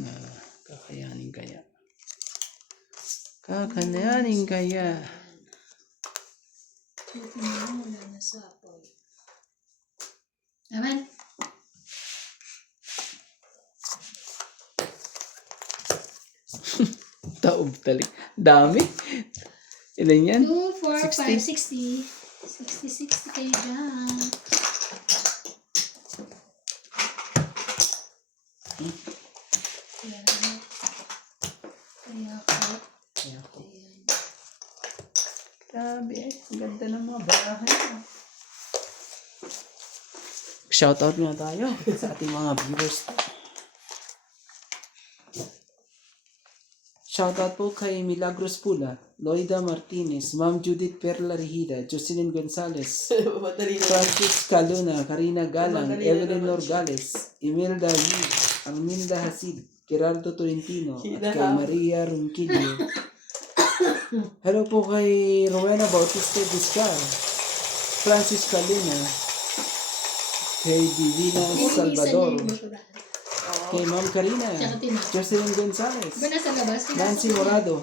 Na, kakayanin kaya. Kakayanin kaya. Buti na lang wala na sa apoy. Naman. Taob talik. Dami. Ilan yan? 2, 4, 60. 5, 60. 60 kayo dyan. Ayan. Kaya ako. Ayan. Grabe eh. Ang ganda ng mga bahay. Shoutout nga tayo sa ating mga viewers. Shoutout po kay Milagros Pula, Loida Martinez, Ma'am Judith Perla Rihida, Jocelyn Gonzalez, Madali na. Francis Caluna, Karina Galang, Magaling na Evelyn naman Norgales, Imelda Yu, Arminda Hasid, Gerardo Tolentino, at kay Hinaham. Maria Ronquillo. Hello po kay Rowena Bautista Vizcar, Francis Caluna, kay Divina Salvador, kay Ma'am Karina, Tsaka Tina. Jocelyn Gonzalez, Ba nasa labas? Nancy Morado,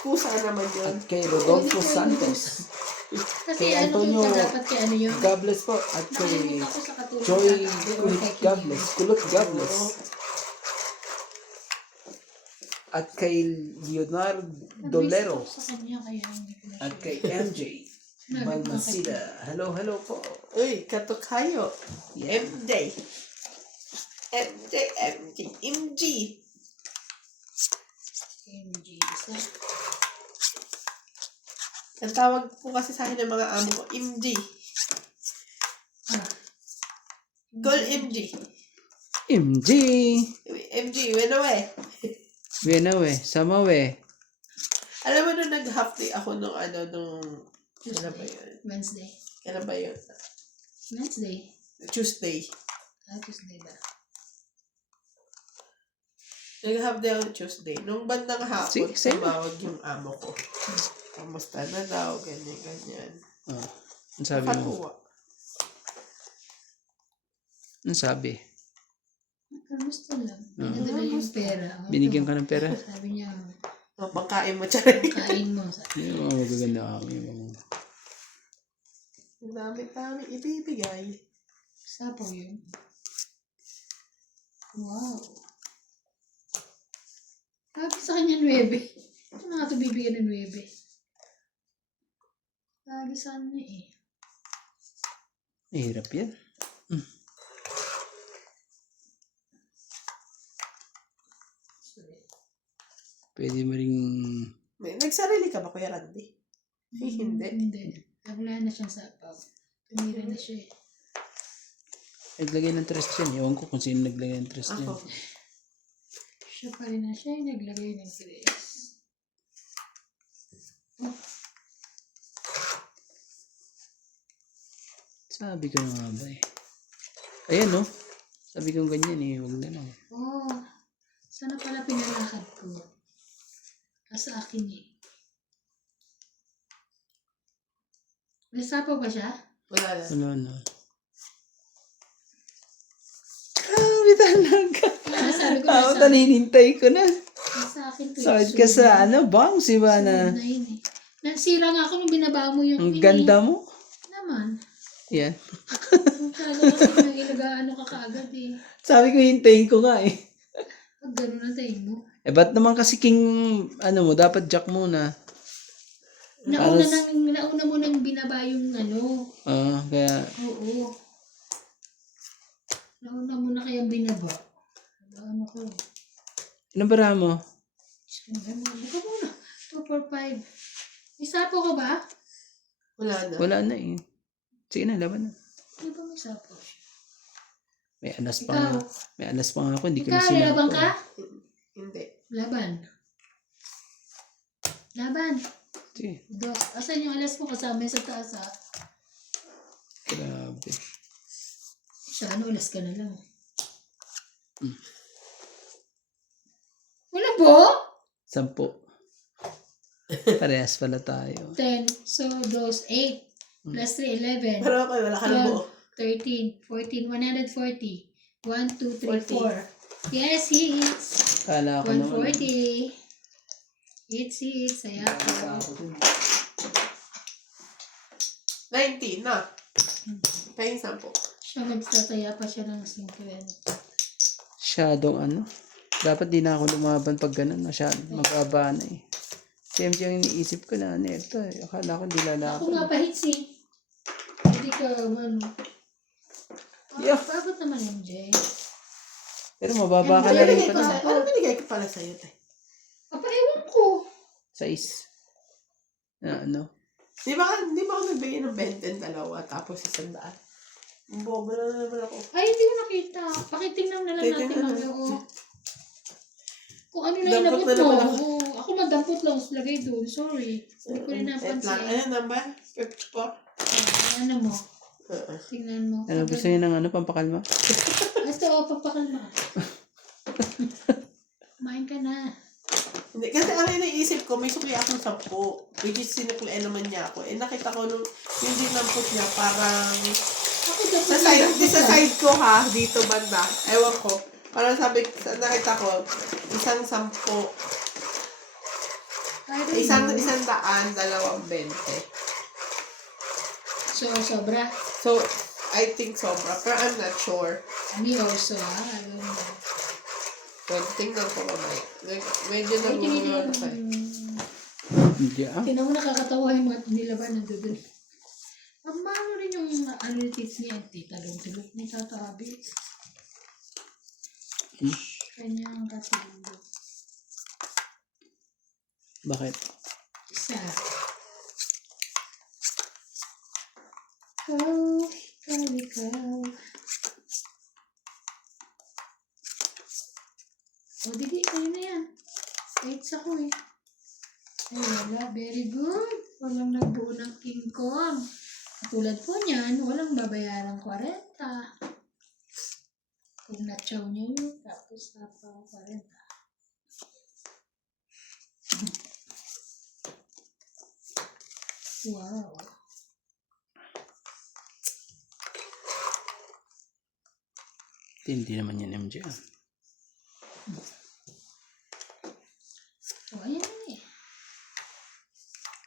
Kusa naman yun. at kay Rodolfo Santos. Kasi Kay ano Antonio, yung dapat kay ano yun? God bless po. At kay Nakalimutan ko sa katulad. Joy sa- Kulit, God bless. Kulot, God bless. At kay Leonardo Dolero. Nag-miss ako sa kanya kaya hindi ko na At siya- kay MJ Balmacida. Hello, hello po. Uy, katukayo. Yeah. MJ. MG. MG. Isa. Ang tawag po kasi sa akin ng mga amo ko, MG. Ah. Call MG. MJ. MG, went away. Benawe, Samawe. Alam mo nung nag-half day ako nung kailan ba yun? Wednesday. Kailan ba yun? Wednesday. Tuesday. Tuesday ba? Nag-half day ako Tuesday. Nung bandang hapon, Sige, same. tumawag yung amo ko. Kamusta na daw, ganyan. Oh, ang sabi mo? Nakatuwa. Ang sabi? Kamusta lang? Pinadala yung pera. Binigyan ka ng pera? Sabi niya, O, pagkain mo, tsari. kain mo. Sabi. Yung mga magaganda kami. Ang dami-dami ibibigay. Sapo yun. Wow. Sabi sa kanya 9. Ano nga ito bibigyan ng 9? Sabi sa kanya eh. Mahirap yan. Pwede mo ring... Nagsarili ka ba, Kuya Randy? Hindi. Hindi. Wala na siyang sapaw. Tumira na siya eh. Naglagay ng tres dyan. Ewan ko kung sino naglagay ng tres dyan. Ako. Siya pa rin na siya yung naglagay ng tres. Sabi ko na nga ba eh. Ayan no. Sabi ko ganyan eh. Huwag na lang. Oh, sana pala pinalakad ko. Sa akin eh. May sapaw ba siya? Wala na. Wala na. Grabe talaga. Kaya sabi ko Ako nasa, taninintay ko na. nasa akin to. Sakit ka sa ano, bouncy ba na? Na yun eh. Nasira nga ako nung binaba mo yung Ang ganda mo. Naman. Yan. Masyado kasi nang ilagaano ka kaagad eh. Sabi ko hintayin ko nga eh. Pag gano'n ang tayo mo. Eh ba't naman kasi king, ano mo, dapat jack muna. Nauna mo nang binaba yung ano. Kaya, Oo. Nauna mo na kaya binaba. Ano ko? nabara mo? Buka muna. 2, 4, 5. Isa po ka ba? Wala na. Wala na eh. Sige na, laban na. Hindi ba may sapo? May alas pa Ikaw. nga. May alas pa nga ako, hindi ko na Ikaw, laban sinabi. ka? Hindi. Laban. Laban. Sige, Dos. Asan yung alas mo kasama sa taas ha? grabe. Sa ano, alas ka na lang. Wala po? 10. Parehas pala tayo. 10. So, those 8. Plus 3, 11. Pero ako, wala ka na buo. 13, 14, 140. 1, 2, 3, 4. Yes, hits. Kala ko naman. 140. Hits. Saya ko. 19 na. Kayong 10. Siya magtataya pa siya ng 50. Masyadong ano. Dapat di na ako lumaban pag ganun. Masyadong mababa na eh. Si MJ ang iniisip ko na ito eh. Akala ko hindi Ako lalaban. nga pa hits eh. Hindi ka, ano. Yeah. Bakit naman MJ? Pero mababa ka na rin Binigay ko pala. sa'yo. Ano binigay ko pala sa'yo, tay? Ewan ko. 6. Na ano. Di ba ako nagbigay ng 20 dalawa tapos 100? Bobo na naman ako. Ay, hindi ko nakita. Pakitingnan na lang natin Titingnan mamaya. na. Oo. Kung ano na Dampot inabot na naman mo. ako. Oo. Ako madampot lang. Lagay doon. Sorry. Hindi ko rin Wait lang. napansin. Ano number? 54? Ano mo? Tingnan mo. Ano gusto niya ng ano, pampakalma? Ito, papakalma. Kumain ka na. Hindi, kasi ang iniisip ko, may sukli akong 10. Which is sinuklian naman niya ako. Eh nakita ko nung yung dinampot niya parang Ako dapat sa side ko ha, dito banda. Ewan ko. Parang sabi, nakita ko, isang 10. Isang 100, 20. So, sobra. So, I think sobra. Pero I'm not sure. Me also, ha? Alam mo. Well, tingnan ko mamaya. Medyo Ay, nagmumulong pa. Hindi ah. Tingnan mo nakakatawa yung mga nilaban nandun. Ang mahalo rin yung analytics ni Auntie. Talong-tulog ni Tata Abi. Kanyang katulog. Bakit? Isa. Ikaw. O, didi, ayun na yan. 8 ako eh. Ay, wala. Very good. Walang nagbuo ng King Kong. Katulad po niyan, walang babayarang 40. Kung na-chow niya yun, tapos napa 40. Wow. Hindi naman yan MJ ah. O, ayan na eh.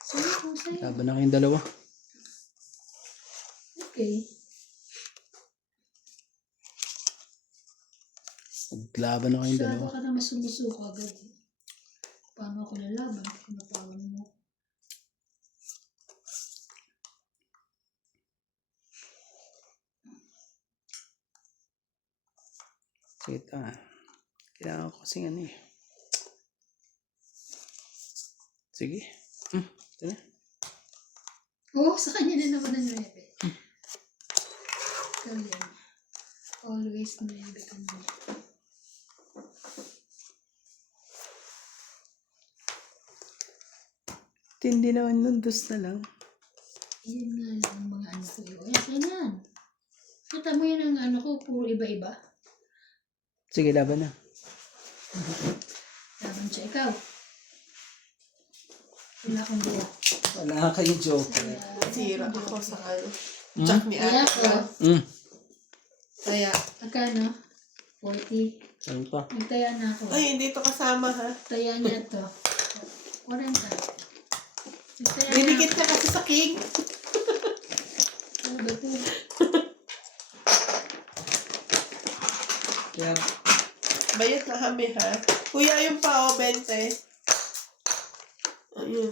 Sa'yo kung sa'yo. Laban na kayong dalawa. Okay. Maglaban na kayong Masyado dalawa. ka na masumusuko agad. Paano ako lalaban? Pinatawan mo. Sige ta. Kailangan ko kasing ano eh. Sige. Ito na. Oo, sa kanya na naman ang 9. Ikaw yan. Alis 9 ka na. Tindi naman nun, dos na lang. Yan nga lang ang mga ano ko. Ayan yan. Kita mo yan ang ano ko, puro iba-iba. Sige, laban na. Laban siya, ikaw. Wala akong buwa. Wala kayo joker. Sira ako sa ano. Jack ni Kaya Ate. ako, Kaya, magkano? 40. Ano pa? Nagtaya na ako. ay, hindi to kasama ha. Taya niya to. 40. Nagtaya na Dinikit ka kasi sa king. ako. Ano ba ito? Yeah. Bayad na kami ha. Kuya, yung pa o, 20. Ayun.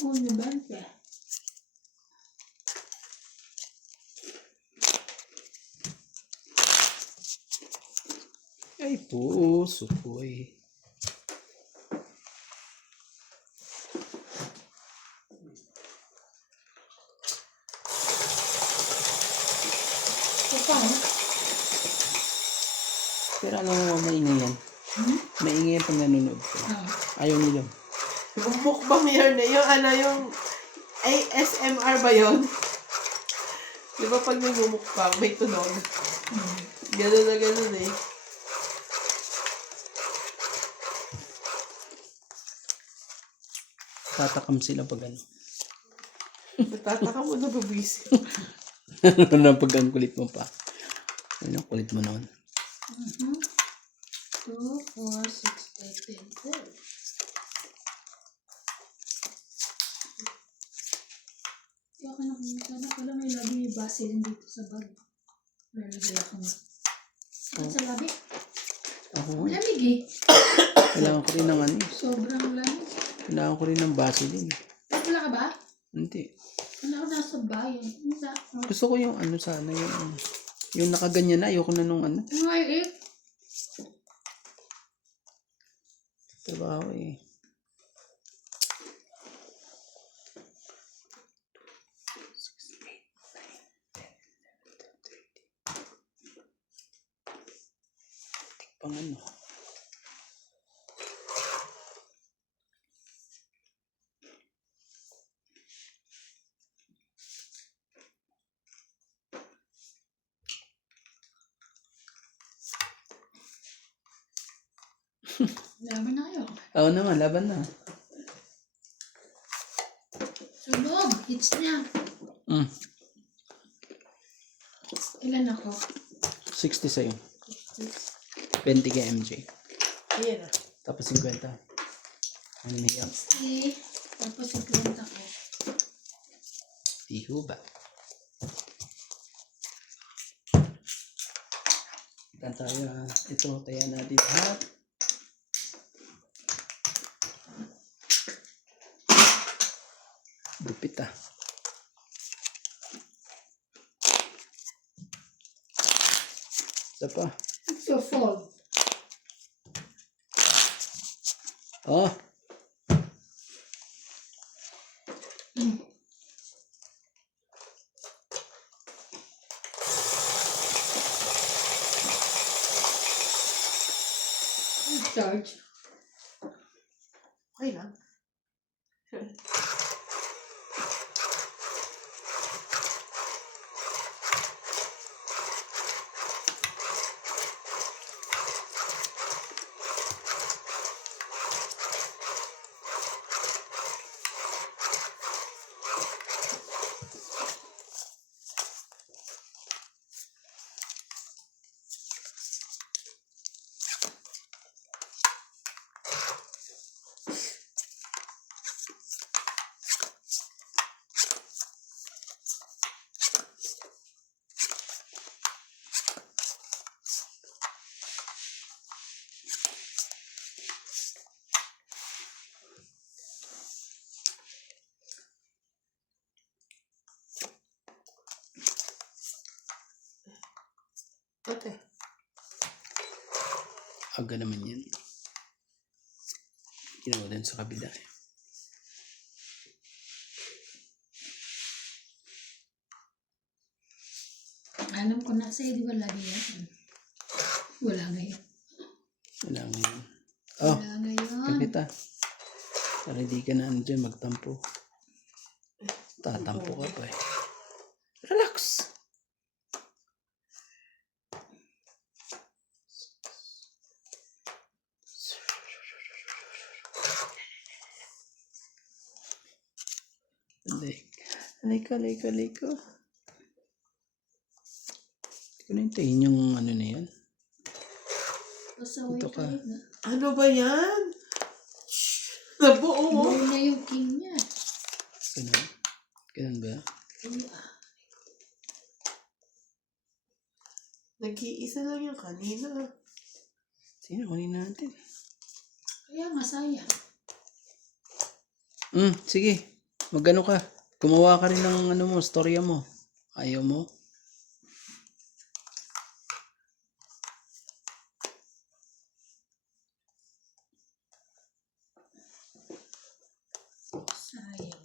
Ano ba ito? Ay, puso ko eh. Ito pa, oh. Pero alam mo, maingay yan. Maingay yan pag nanonood ko. Ah. Ayaw nila. Yung mukbang yun eh. Yung ano, yung ASMR ba yun? Di ba pag may mumukbang, may tunog? Ganun na ganun eh. Tatakam sila pag ano. Natataka mo na babisi. Ano na pag ang kulit mo pa. Ano, kulit mo noon. 2, 4, 6, 8, 10, 12. Kaya ako nakikita na pala may labi may basilin dito sa bag. Lalagay ako nga. At sa labi, Ako, lamig eh. kailangan ko rin ng ano. Sobrang lamig. Kailangan ko rin ng Vaseline. Wala ka ba? Hindi. Wala ako nasa bayan. Gusto ko yung ano sana, yung nakaganyan na. Ayoko na nung ano. Ay, eh. Trabaho eh. Pang ano. Laban na kayo. Oo naman, laban na. Sunog. Hits niya. Ilan ako? 60 sa'yo. 20 kay MJ. Ayan ah. Tapos 50. Ano na yan? 60. Tapos 50 ko. Iho ba? Itan tayo ha. Ito, taya natin lahat. Lupit ah. Isa pa. So, fold. Oh, Charge. Okay lang. Ate. Aga naman yan. Ginawa din sa kabila eh. Alam ko na sa'yo, di ba lagi yan? Wala ngayon. Wala ngayon. Oh, Wala ngayon. kapita. Para hindi ka na ano dyan magtampo. Tatampo ka pa eh. Relax. Halika. Hindi ko na hintayin yung ano na yan. Pasaway Ito ka. tayo na. Ano ba yan? Nabuo mo. Buo na yung king niya. Ganun. Ganun ba? Nag-iisa lang yung kanina. Sino kunin natin? Kaya nga sayang. Sige. Magano ka. Gumawa ka rin ng ano mo, storya mo. Ayaw mo? Sayang.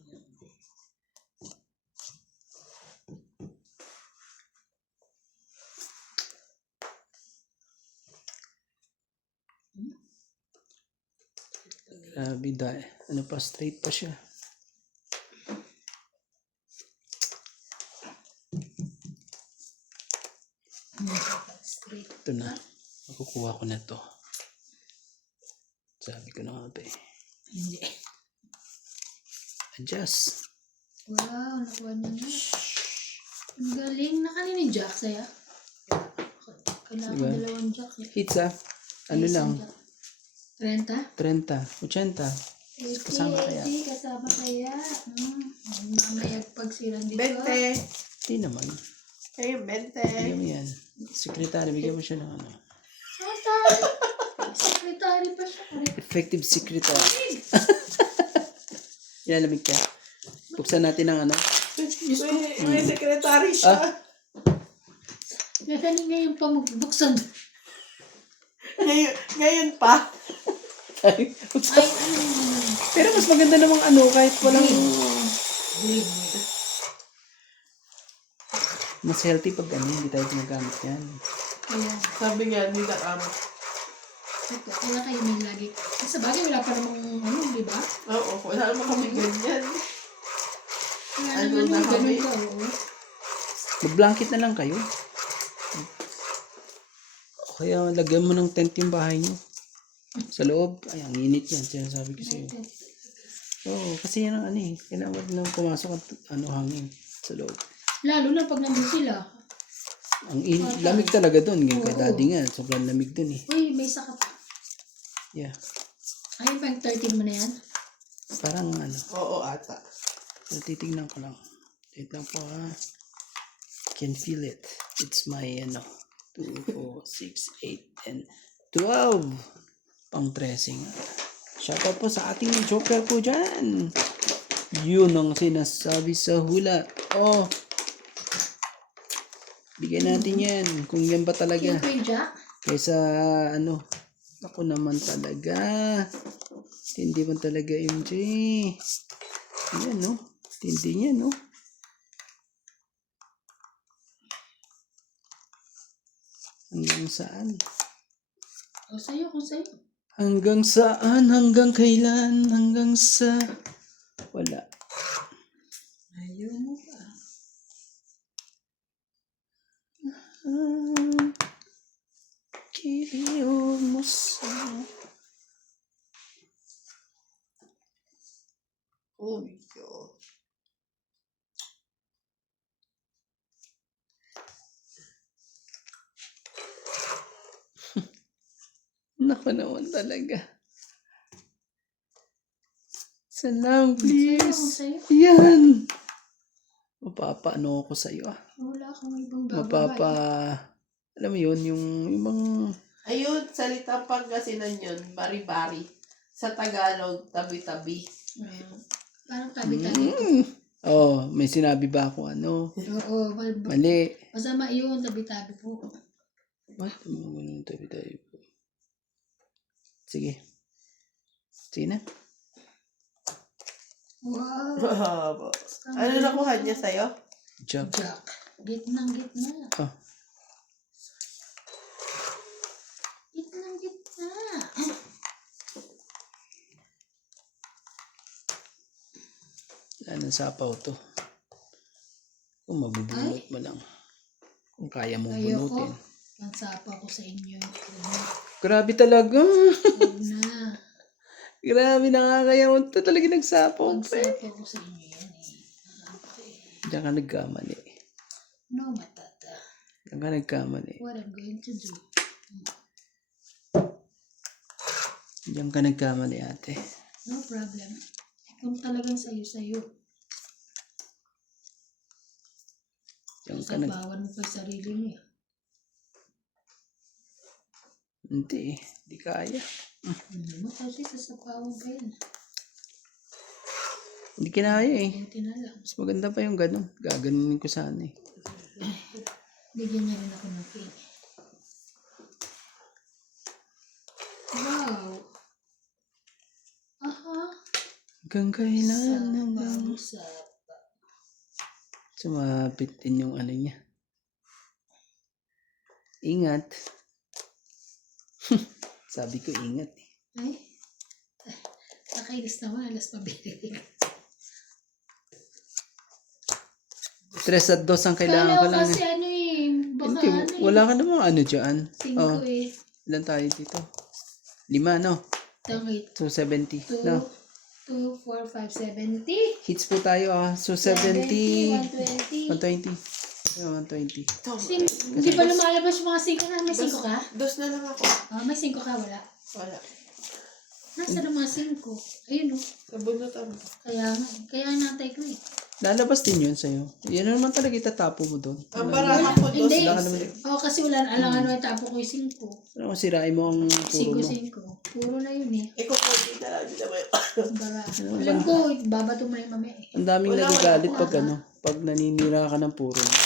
Grabe ano pa, straight pa siya. Straight. Ito na. Makukuha ko na to. Sabi ko na nga ba eh. Hindi. Adjust. Wow, nakuha niya na. Ang galing. Nakanina yung jack saya. Kailangan Diba? ko dalawang jack. Hits ah. Ano lang? 30? 30. 80. Kasama kaya? Kasama kaya. Mamaya pagsiran dito. 20. Hindi naman. Ayun, 20. Bigyan mo yan. Sekretary, bigyan mo siya ng ano. Secretary. Secretary pa siya. Effective secretary. Ilalamig ka. Buksan natin ang ano. May secretary siya. Gagaling ngayon pa magbuksan. Ngayon pa. Ay, ano. Pero mas maganda namang ano kahit walang... Mas healthy pag ano, hindi tayo ginagamit yan. Ayan. Sabi nga nila, Ito, kaya kayo may lagi. Sa bagay, wala pa namang ano, di ba? oo, wala naman kami ganyan. Wala Ano naman na yung kami? ganun ka, oo. Mag-blanket na lang kayo. O kaya lagyan mo ng tent yung bahay niyo. Sa loob. Ay, ang init yan. Sinasabi ko sa'yo. Oo, kasi yan ang ano eh. Kailangan na pumasok at ano, hangin sa loob. Lalo na pag nandun sila. Ang lamig talaga doon. Yung kay Oo. daddy nga, sobrang lamig doon eh. Uy, may saka pa. Yeah. Ayun pa yung 13 mo na yan? Parang ano, Oo, ata. titignan ko lang. Wait lang po ha. Can feel it. It's my ano, 2, 4, 6, 8, and 12. Pang dressing. Shoutout po sa ating joker po dyan. Yun ang sinasabi sa hula. Oh. Bigyan natin yan. Kung yan ba talaga. Yung Queen Jack? Kaysa ano. Ako naman talaga. Tindi man talaga MJ. Yan no. Tindi niya no. Hanggang saan? O sa'yo, kung sa'yo. Hanggang saan? Hanggang kailan? Hanggang sa... Wala. Ayaw mo pa. Kiliw mo sa... Oh my God. Naku naman talaga. Salam, please. Sa'yo. Yan. Mapapaano ako sa'yo ah. Wala akong ibang Mapapa... Alam mo yun, yung ibang... Ayun, salita Pangasinan yun, bari-bari. Sa Tagalog, tabi-tabi. Parang tabi-tabi. Oh, may sinabi ba ako ano? Oo, Mali. masama yun, tabi-tabi po. What? Tabi-tabi po. Sige. Sige na. Wow. Mahaba. Ano nakuha niya sa'yo? Jug. Jack. Gitnang gitna. Oh. Gitnang gitna. Anong sapaw to? Kung mabubunot mo lang. Kung kaya mong Ayoko. bunutin. Pansapa ko sa inyo. Grabe talaga. Huwag na. Grabe, nakakayaw. Ito talaga nagsapaw. Pansapa ko sa inyo yan eh. Okay. Diyan ka nagkamali. No matata. Diyan ka nagkamali. What I'm going to do. Diyan ka nagkamali, ate. No problem. Kung talagang sayo-sayo. Diyan ka nag... Sabawan mo pa yung sarili mo eh. Hindi eh. Hindi kaya. Hindi mo kasi sasabawan pa yan. Hindi kinaya eh. Buti na lang. Mas maganda pa yung ganun. Gaganunin ko sana eh. Bigyan niya rin ako ng pin. Wow. Aha. Hanggang kailan hanggang... Sapa. Sumapit din yung ano niya. Ingat. Sabi ko ingat eh. Ay. Nakainis naman. Alas pabili. 3 at 2 ang kailangan Kala ko ko lang. kasi ano eh. Baka Hindi, ano eh. wala ka namang ano dyan. 5 Oh, eh. ilan tayo dito? 5, no? Tangit. 270. 2, No? 2, 4, 5, 70. Hits po tayo ah. So 70. 120. 120. Yeah, 120. Kasi hindi pa lumalabas yung mga 5 na. May 5 ka? Dos na lang ako. May 5 ka, wala. Wala. Nasaan ang mga 5? Ayun o. Nabunutan mo. Kaya natay ko eh. Lalabas din yun sa'yo. Yan naman talaga itatapo mo doon. Ang baraha ko dos. Hindi. Wala ka naman eh. Kasi wala na alangan mo tapo ko yung 5. Ano sirain mo ang puro mo. 5. Puro na yun eh. Ikaw po, di na lang. Di na ba yun? Bara. Alam ko, babato mo na yung mamaya eh. Ang daming Wala, nagagalit wala. pag ano. Pag naninira ka ng puro mo.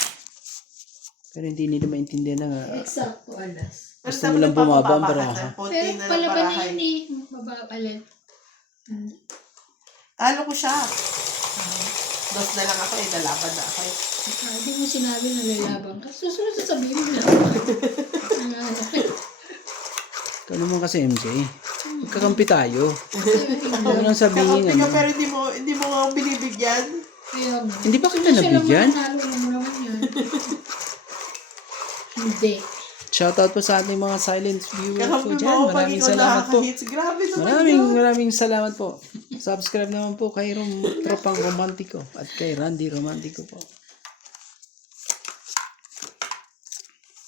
Pero hindi nila maintindihan na nga. Eksakto alas. Gusto mo lang bumaba ang baraha. Pero palaban na yun eh. Mababalit. Talo ko siya. Dos na lang ako eh. Nalaban na ako eh. Hindi mo sinabi na lalabang ka. Susunod sasabihin mo na. Ikaw naman kasi MJ. Magkakampi tayo. Huwag mo lang sabihin Kakampi ka ano. pero hindi mo nga ako binibigyan. Kaya nga. Hindi ba kita nabigyan? Siya lang manalo mo naman yan. Hindi. Shoutout po sa ating mga silent viewers po Kakampi mo dyan. ako pag Maraming ikaw salamat po. nakaka-hits. Grabe naman yun. Maraming salamat po. Subscribe naman po kay Tropang Romantiko at kay Randy Romantiko po.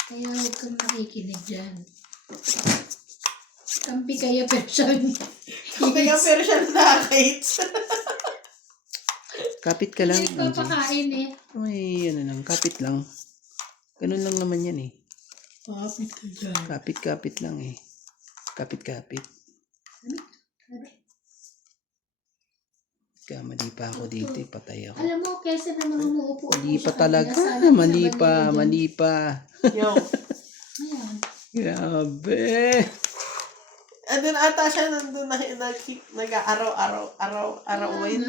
Kaya huwag kang nakikinig dyan. Kampi kaya pero siya. Kampi ka pero siya nakaka-hits. Kapit ka lang. Hindi papakain eh. Ay, ano lang. Kapit lang. Ganun lang naman yan eh. Kapit ka dyan. Kapit-kapit lang eh. Kapit-kapit. Mali pa ako dito eh. Patay ako. Alam mo, kesa naman umuupo. Mali pa talaga. Mali pa. Yo. Ayan. Grabe. Andun ata siya nandun nag-araw-araw-win.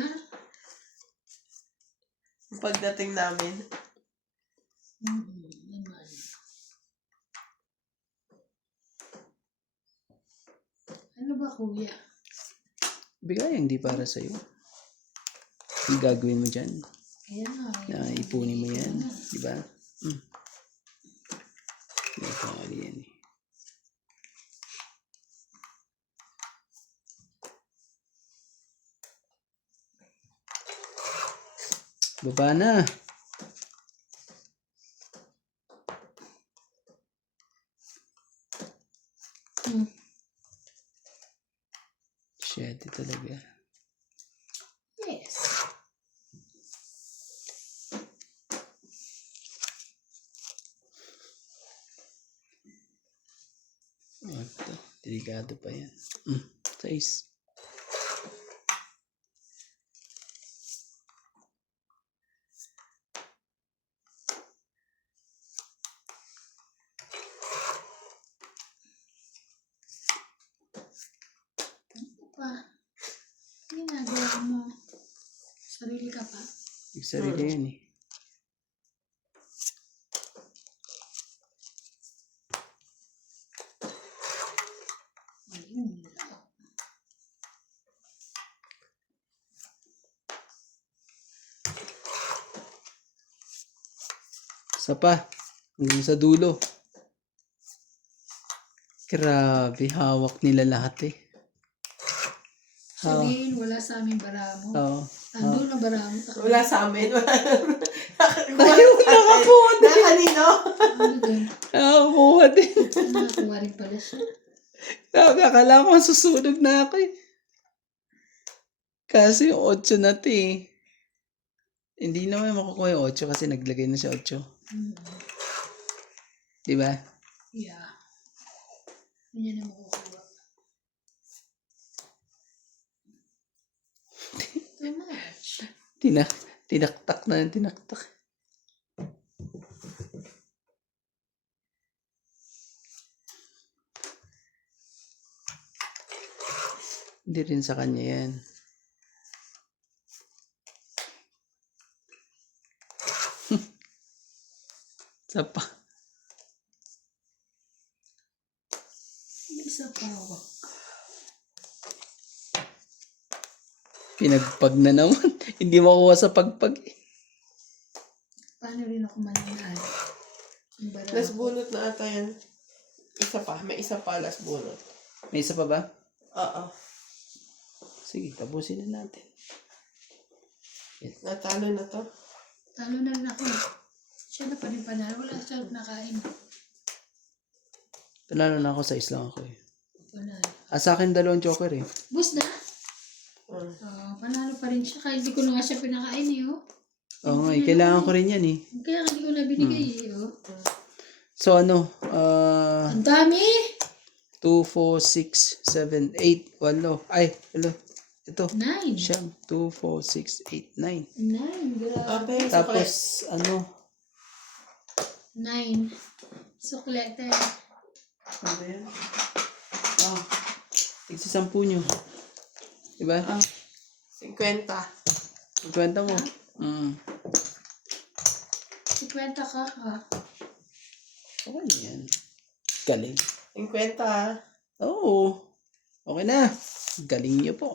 Pagdating namin. Naman. Ano ba kuya? Bigay hindi para sa'yo. Yung gagawin mo dyan. Kaya nga. Na ipunin mo yan. Diba? May pangali yan eh. Baba na. Shit, talaga. Yes. Ito, delikado pa yan. Size. Yung sarili yun eh. Ayun. Isa pa. Hanggang sa dulo. Grabe, hawak nila lahat eh. Sabihin, wala sa aming baramo. Oo. Andun ang baramo. Wala sa amin. Ayun, nakakuha din. Na kanino? Ano din? Nakakuha din. Nakakuha rin pala siya. Akala ko susunog na ako eh. Kasi yung 8 na to eh. Hindi naman makukuha yung 8 kasi naglagay na siya 8. Diba? Yeah. Hindi na makukuha. Too much. Tinaktak na yung tinaktak. Hindi rin sa kanya yan. Isa pa. Isa pa ako. Pinagpag na naman. Hindi makuha sa pagpag eh. Paano rin ako mananalo? Ang baramo. Last bunot na ata yan. Isa pa. May isa pa last bunot. May isa pa ba? Oo. Sige, tapusin na natin. Natalo na to. Talo na rin ako. Siya na pa rin panalo. Wala siya nakain. Panalo na ako sa islang ako eh. Panalo. Sa akin 2 joker eh. Bus na? Mm. Panalo pa rin siya. Kaya hindi ko na nga siya pinakain eh. Oh. Oo nga eh, kailangan ko rin yan eh. Kaya hindi ko na binigay eh. Oh. So ano, Ang dami! 2, 4, 6, 7, 8, 8. Ay, hello. Ito. 9. Siyam. 2, 4, 6, 8, 9. 9. Grabe. Okay, Tapos, ano, 9. Suklete. Ano ba yan? tigsi 10 nyo. Diba? 50. Kwenta mo. 50 ka. Okay na yan. Galing. 50 ah. Oo. Okay na. Galing nyo po.